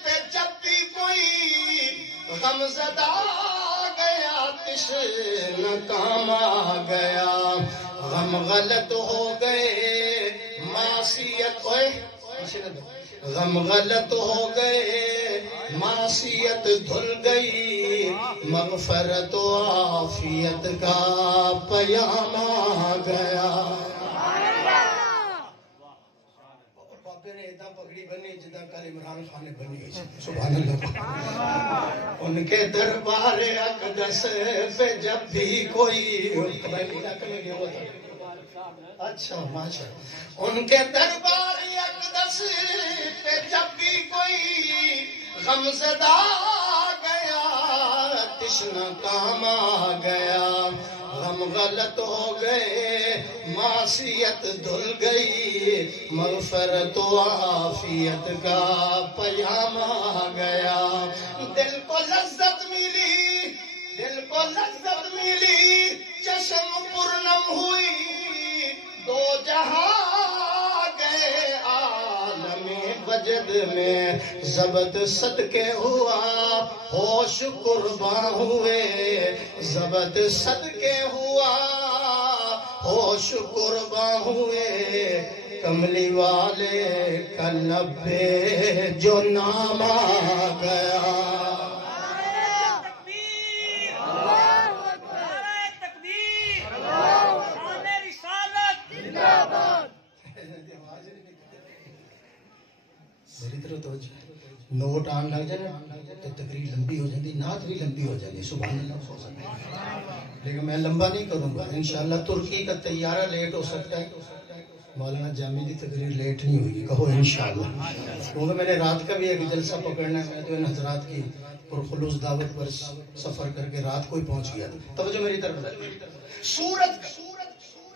پہ جب بھی کوئی غمزدہ گیا تشنا کام آ گیا. غم غلط ہو گئے معصیت غم غلط ہو گئے معصیت دھل گئی. مغفرت و عافیت کا پیام آ گیا. بابے نے اتنا پگڑی بنی جدا کل عمران خان نے بنی. سبحان اللہ. ان کے دربار اقدس پہ جب بھی کوئی اچھا ماشاء. ان کے دربار اقدس پہ جب بھی کوئی غمزدہ گیا تشنا کام آ گیا. غم غلط ہو گئے معصیت دھل گئی. مغفرت و عافیت کا پیام آ گیا. دل کو لذت ملی, دل کو لذت ملی, چشم پرنم ہوئی. 2 جہاں گئے عالم وجد میں ضبط صدقے ہوا. ہوش قرباں ہوئے ضبط صدقے ہوا. ہوش قرباں ہوئے کملی والے کا لبے جو نام آ گیا. میری طرف تو نوٹ آن لگ جائے تو تقریر لمبی ہو جاتی, نعت بھی لمبی ہو جاتی. سبحان اللہ ہو سکتا ہے لیکن میں لمبا نہیں کروں گا انشاءاللہ. ترکی کا طیارہ لیٹ ہو سکتا ہے, مولانا جامی کی تقریر لیٹ نہیں ہوگی. کہو انشاءاللہ. کیونکہ میں نے رات کا بھی ایک جلسہ پکڑنا ہے. میں تو ان حضرات کی پرخلوص دعوت پر سفر کر کے رات کو ہی پہنچ گیا تھا. توجہ میری طرف. سورت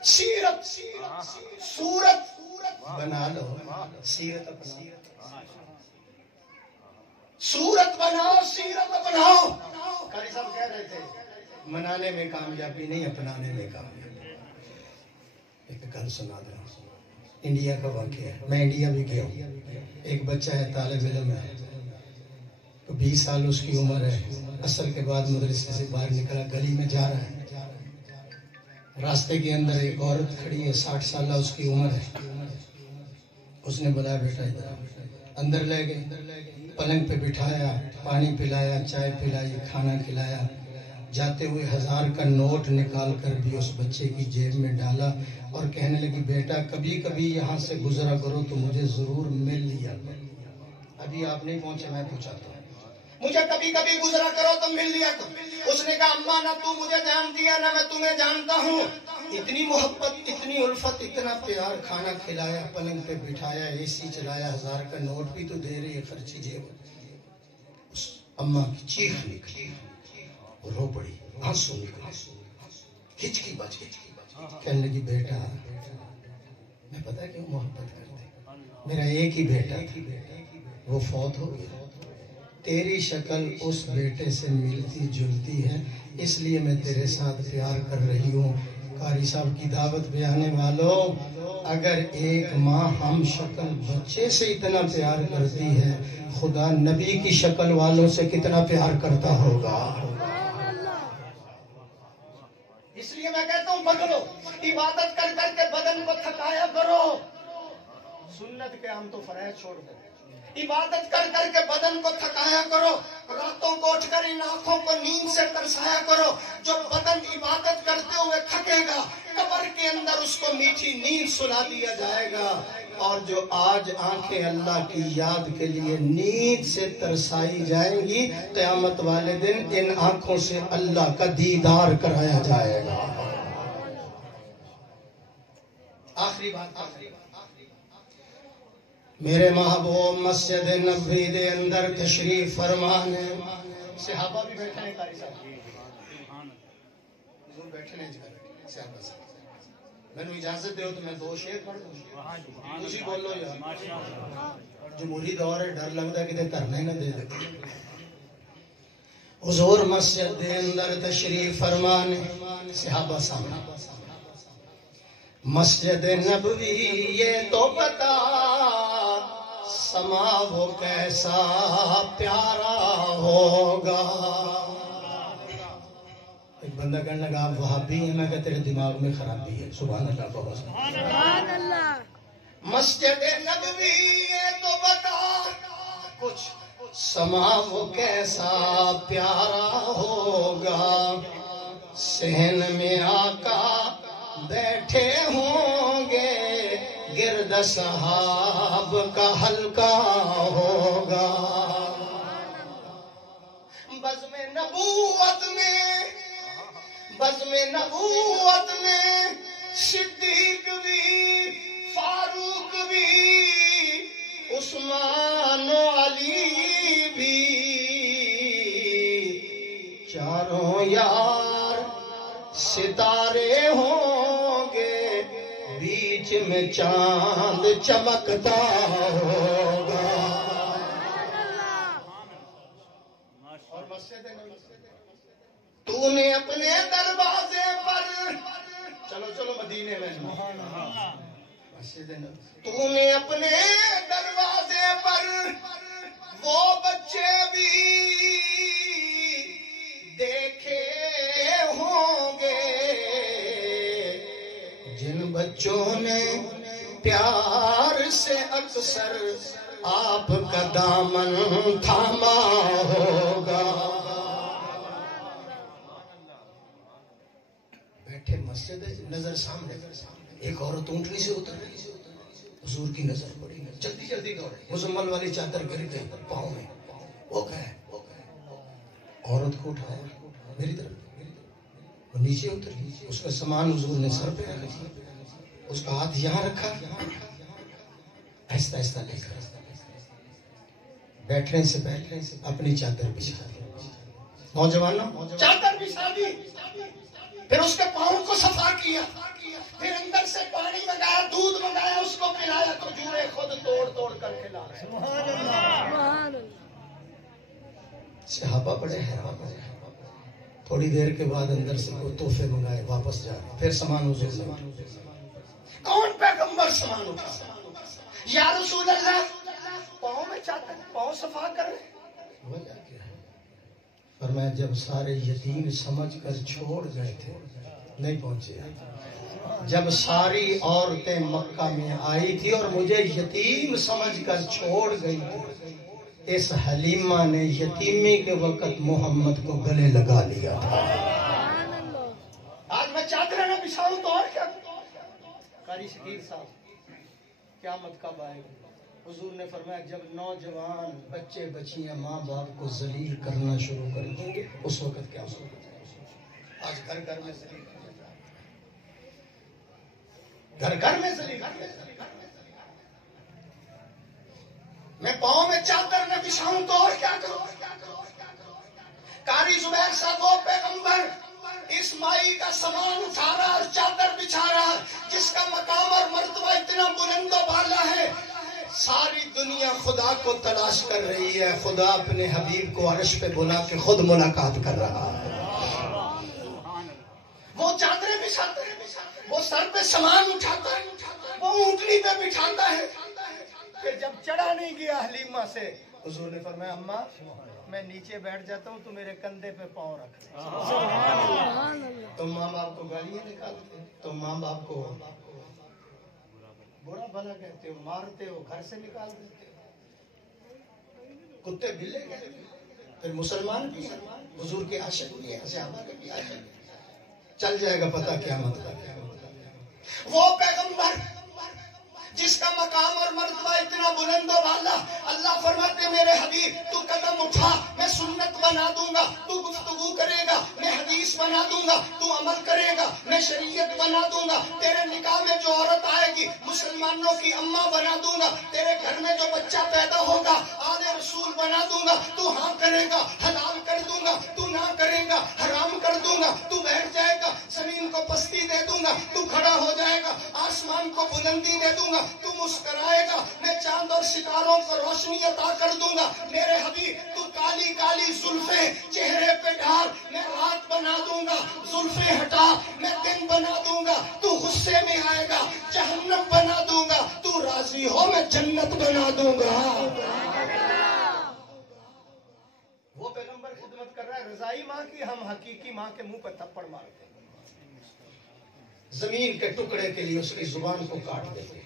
سیرت سورت بنا لو, سیرت اپنا صورت بناؤ، سیرت بناؤ. قاری صاحب کہہ رہے تھے منانے میں کامیابی نہیں، اپنانے میں کامیابی. ایک گل سنا دوں، انڈیا کا واقعہ ہے. میں انڈیا بھی گیا ہوں. ایک بچہ ہے، طالب علم ہے، 20 سال اس کی عمر ہے. عصر کے بعد مدرسے سے باہر نکلا، گلی میں جا رہا ہے. راستے کے اندر ایک عورت کھڑی ہے، 60 سالہ اس کی عمر ہے. اس نے بلایا بیٹا ادھر. اندر لے گئے، پلنگ پہ بٹھایا، پانی پلایا، چائے پلائی، کھانا کھلایا. جاتے ہوئے 1000 کا نوٹ نکال کر بھی اس بچے کی جیب میں ڈالا اور کہنے لگی بیٹا کبھی کبھی یہاں سے گزرا کرو تو مجھے ضرور مل لیا. ابھی آپ نہیں پہنچے، میں پوچھاتا ہوں، مجھے کبھی کبھی گزرا کرو تو مل لیا کرو. اس نے کہا اماں نہ تو مجھے جانتی ہے نہ میں تمہیں جانتا ہوں. اتنی محبت، اتنی الفت، اتنا پیار. کھانا کھلایا، پلنگ پہ بٹھایا، اے سی چلایا، 1000 کا نوٹ بھی تو دے رہی ہے، خرچی جیب. اس اماں کی چیخ نکلی، رو پڑی، آنسو نکلے، ہچکی بچ گئی. کہنے لگی بیٹا میں پتہ کیوں محبت کرتی، میرا ایک ہی بیٹا تھا، وہ فوت ہو گیا. تیری شکل اس بیٹے سے ملتی جلتی ہے، اس لیے میں تیرے ساتھ پیار کر رہی ہوں. قاری صاحب کی دعوت پہ آنے والوں، اگر ایک ماں ہم شکل بچے سے اتنا پیار کرتی ہے، خدا نبی کی شکل والوں سے کتنا پیار کرتا ہوگا. اس لیے میں کہتا ہوں بدلو، عبادت کر کر کے بدن کو تھکایا کرو. سنت کے ہم تو فرائض چھوڑ دیں. عبادت کر کر کے بدن کو تھکایا کرو. راتوں کو اٹھ کر ان آنکھوں کو نیند سے ترسایا کرو. جو بدن عبادت کرتے ہوئے تھکے گا، قبر کے اندر اس کو میٹھی نیند سلا دیا جائے گا. اور جو آج آنکھیں اللہ کی یاد کے لیے نیند سے ترسائی جائیں گی، قیامت والے دن ان آنکھوں سے اللہ کا دیدار کرایا جائے گا. آخری بات، میرے محبوب مسجد نبوی دے اندر تشریف فرمانے. صحابہ بھی بیٹھے ہیں قاری صاحب، حضور بیٹھے ہیں صحابہ صاحب. میں نے اجازت دے ہو تو میں 2 شعر پڑھ دوں. تسی بولو یار، جمہوری دور ہے، ڈر لگتا ہے کہ دھرنے نہ دے دے. حضور مسجد دے اندر تشریف فرمانے. صحابہ صاحب مسجد نبوی یہ تو بتا، سما وہ کیسا پیارا ہوگا. ایک بندہ کہنے لگا آپ وہابی ہیں. میں کہا تیرے دماغ میں خرابی ہے. سبحان اللہ، بابا سبحان اللہ. مسجد نبوی یہ تو بتا کچھ، سما وہ کیسا پیارا ہوگا. صحن میں آقا بیٹھے ہوں گے، گرد صحاب کا حلقہ ہوگا. بزم نبوت میں صدیق بھی، فاروق بھی، عثمان و علی بھی، چاروں یار ستارے ہوں گے، بیچ میں چاند چمکتا ہوگا. اور مسجد تو نے اپنے دروازے پر، چلو مدینے میں، تو نے اپنے دروازے پر وہ بچے بھی دیکھے ہوں گے، جن بچوں نے پیار سے اکثر آپ کا دامن تھاما ہوگا. بیٹھے مسجد نظر سامنے، ایک عورت اونٹنی سے اتر رہی، حضور کی نظر پڑی، جلدی جلدی دوڑے، مزمل والی چادر گر گئی پاؤں میں. وہ کہے عورت کو اٹھایا میری طرف، وہ نیچے اتری، اس کا سامان حضور نے سر پہ رکھا، اس کا ہاتھ یہاں رکھا، آہستہ آہستہ لے کر بیٹھنے سے پہلے اپنی چادر بچھا دی. نوجوانوں چادر بچھا دی، پھر اس کے پاؤں کو صفا کیا، پھر اندر سے پانی منگایا، دودھ منگایا، اس کو پلایا. کھجوریں خود توڑ توڑ کر کھلا رہے. صحابہ بڑے حیران ہو گئے. تھوڑی دیر کے بعد اندر سے کوئی تحفے منگائے, واپس جا رہے, پھر سامان حضور نے. کون پیغمبر سامان اٹھا؟ یا رسول اللہ پاؤں میں چاہتے ہیں, پاؤں صفا کر رہے. وجہ کیا ہے؟ فرمایا جب سارے یتیم سمجھ کر چھوڑ گئے تھے نہیں پہنچے. جب ساری عورتیں مکہ میں آئی تھی اور مجھے یتیم سمجھ کر چھوڑ گئی تھی, اس حلیمہ نے یتیمی کے وقت محمد کو گلے لگا لیا تھا. آج میں چادر نہ بچھاؤں تو اور کیا؟ قاری شکیر صاحب قیامت کب آئے گی؟ حضور نے فرمایا جب نوجوان بچے بچیاں ماں باپ کو ذلیل کرنا شروع کر دیں گے اس وقت کیا ہوگا. آج گھر گھر میں ذلیل کرنا جا رہا ہے, گھر گھر میں ذلیل کرنا. میں پاؤں میں چادر نہ بچھاؤں تو اور کیا کروں؟ قاری زبیر صاحب وہ پیغمبر اس مائی کا سامان اٹھا رہا, چادر بچھا رہا, جس کا مقام اور مرتبہ اتنا بلند و بالا ہے. ساری دنیا خدا کو تلاش کر رہی ہے, خدا اپنے حبیب کو عرش پہ بلا کے خود ملاقات کر رہا ہے. وہ چادریں بچھاتا ہے, وہ سر پہ سامان اٹھاتا ہے, وہ اونٹنی پہ بٹھاتا ہے. پھر جب چڑھا نہیں گیا حلیمہ سے, حضور نے فرمایا اماں میں نیچے بیٹھ جاتا ہوں تو میرے کندھے پہ پاؤں رکھ. تم ماں باپ کو گالیاں نکالتے ہو, تم ماں باپ کو برا بھلا کہتے ہو, مارتے ہو, گھر سے نکال دیتے ہو, کتے بلے کہتے ہو. پھر مسلمان بھی حضور کے عاشق بھی ہیں, صحابہ کے بھی عاشق. چل جائے گا پتہ کیا مطلب. وہ پیغمبر جس کا مقام اور مرتبہ اتنا بلند و بالا, اللہ فرماتے میرے حبیب تو قدم اٹھا میں سنت بنا دوں گا, تو گفتگو کرے گا میں حدیث بنا دوں گا, تو عمل کرے گا میں شریعت بنا دوں گا. تیرے نکاح میں جو عورت آئے گی مسلمانوں کی اماں بنا دوں گا. تیرے گھر میں جو بچہ پیدا ہوگا آل رسول بنا دوں گا. تو ہاں کرے گا حلال کر دوں گا, تو نہ کرے گا حرام کر دوں گا. تو بیٹھ جائے گا زمین کو پستی دے دوں گا, تو کھڑا ہو جائے گا آسمان کو بلندی دے دوں گا. تو مسکرائے گا میں چاند اور ستاروں کو روشنی عطا کر دوں گا. میرے حبیب تو کالی کالی زلفیں چہرے پہ ڈال میں رات بنا دوں گا, زلفیں ہٹا میں دن بنا دوں گا. تو غصے میں آئے گا جہنم بنا دوں گا, تو راضی ہو میں جنت بنا دوں گا. وہ پیغمبر خدمت کر رہا ہے رضائی ماں کی, ہم حقیقی ماں کے منہ پہ تھپڑ مارتے ہیں, زمین کے ٹکڑے کے لیے اس کی زبان کو کاٹ دیتے ہیں.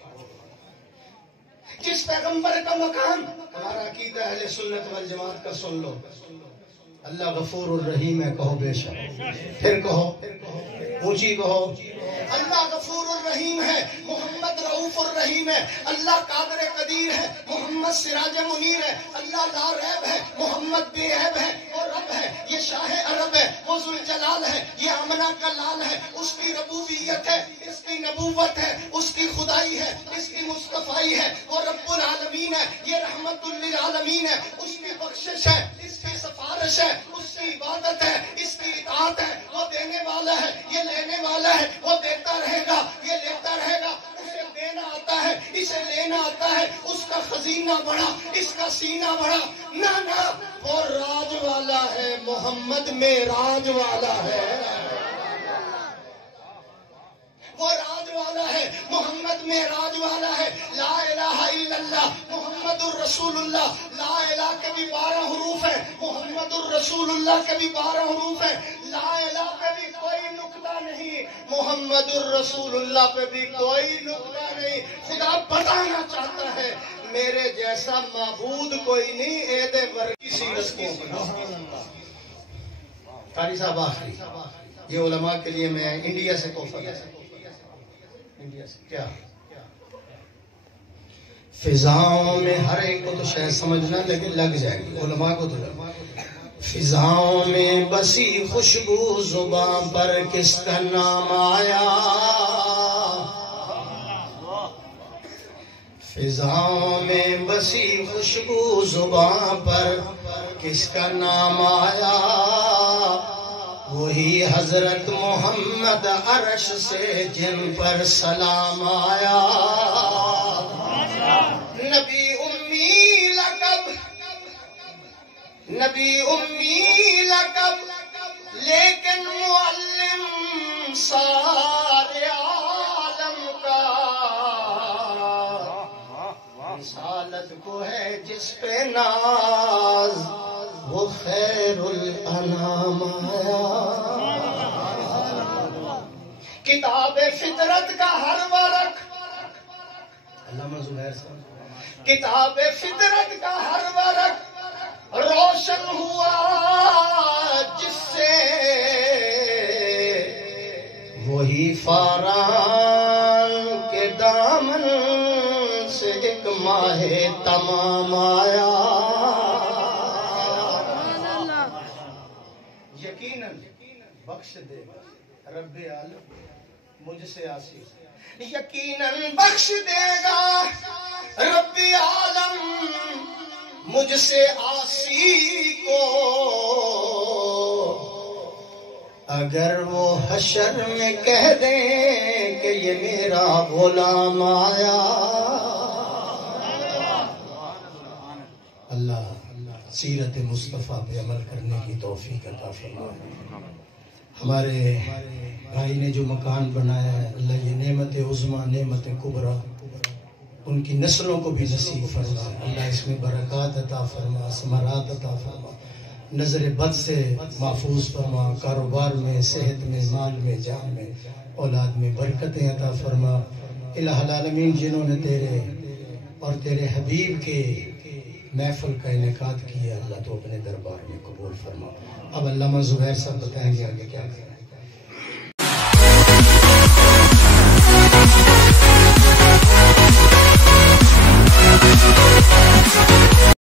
جس پیغمبر کا مقام ہمارا عقیدہ اہل سنت والجماعت کا سن لو, اللہ غفور الرحیم ہے, کہو بے شک, پھر کہو اونچی کہو, اللہ غفور الرحیم ہے, محمد رؤوف الرحیم ہے, اللہ قادر قدیر ہے, محمد سراج منیر ہے, اللہ لا ریب ہے, محمد بے عیب ہے, وہ رب ہے, یہ شاہ عرب ہے, وہ ذوالجلال ہے, یہ آمنہ کا لال ہے, اس کی ربوبیت ہے, اس کی نبوت ہے, اس کی خدائی ہے, اس کی مصطفائی ہے, وہ رب العالمین ہے, یہ رحمت للعالمین ہے, اس کی بخشش ہے, اس کی سفارش ہے, اس کی عبادت ہے, اس کی اطاعت ہے, وہ دینے والا ہے, یہ لینے والا ہے, وہ دیتا رہے گا, یہ لیتا رہے گا. اسے دینا آتا ہے, اسے لینا آتا ہے, اس کا خزینہ بڑا, اس کا سینہ بڑا. نہ وہ راج والا ہے, محمد میں راج والا ہے, وہ راج والا ہے, محمد میں راج والا ہے. لا الہ الا اللہ محمد الرسول اللہ, لا الہ کے بھی 12 حروف ہیں, محمد الرسول اللہ کے بھی 12 حروف ہیں. لا الہ پہ بھی کوئی نقطہ نہیں, محمد الرسول اللہ پہ بھی کوئی نقطہ نہیں. خدا بتانا چاہتا ہے میرے جیسا معبود کوئی نہیں, عید ور کی سیرت کو بنا. قاری صاحب آخری یہ علماء کے لیے میں انڈیا سے تحفہ لے سکتا ہوں. انڈیا سے کیا فضاؤں میں ہر ایک کو تو شاید سمجھنا لیکن لگ جائے گی, علماء کو تو لگ. فضاؤں میں بسی خوشبو زباں پر کس کا نام آیا, فضاؤں میں بسی خوشبو زباں پر کس کا نام آیا, وہی حضرت محمد عرش سے جن پر سلام آیا. نبی امی لقب نبی امی لقب لیکن معلم سارے عالم کا، رسالت کو ہے جس پہ ناز وہ خیر الانام آیا۔ کتاب فطرت کا ہر ورق، علامہ زبیر صاحب، کتاب فطرت کا ہر ورق روشن ہوا جس سے، وہی فاران کے دامن سے ایک ماہ تمام آیا۔ یقیناً بخش دے گا رب عالم مجھ سے آسی، یقیناً بخش دے گا رب عالم مجھ سے آسی کو، اگر وہ حشر میں کہہ دیں کہ یہ میرا غلام آیا۔ اللہ سیرت مصطفیٰ پہ عمل کرنے کی توفیق عطا فرمائے۔ ہمارے بھائی نے جو مکان بنایا ہے، اللہ یہ نعمت عظمیٰ نعمت کبریٰ ان کی نسلوں کو بھی نصیب فرما، اللہ اس میں برکات عطا فرما، ثمرات عطا فرما، نظر بد سے محفوظ فرما، کاروبار میں، صحت میں، مال میں، جان میں، اولاد میں برکتیں عطا فرما۔ الہ العالمین جنہوں نے تیرے اور تیرے حبیب کے محفل کا انعقاد کیا، اللہ تو اپنے دربار میں قبول فرما۔ اب علامہ زبیر صاحب بتائیں گے آگے کیا کریں۔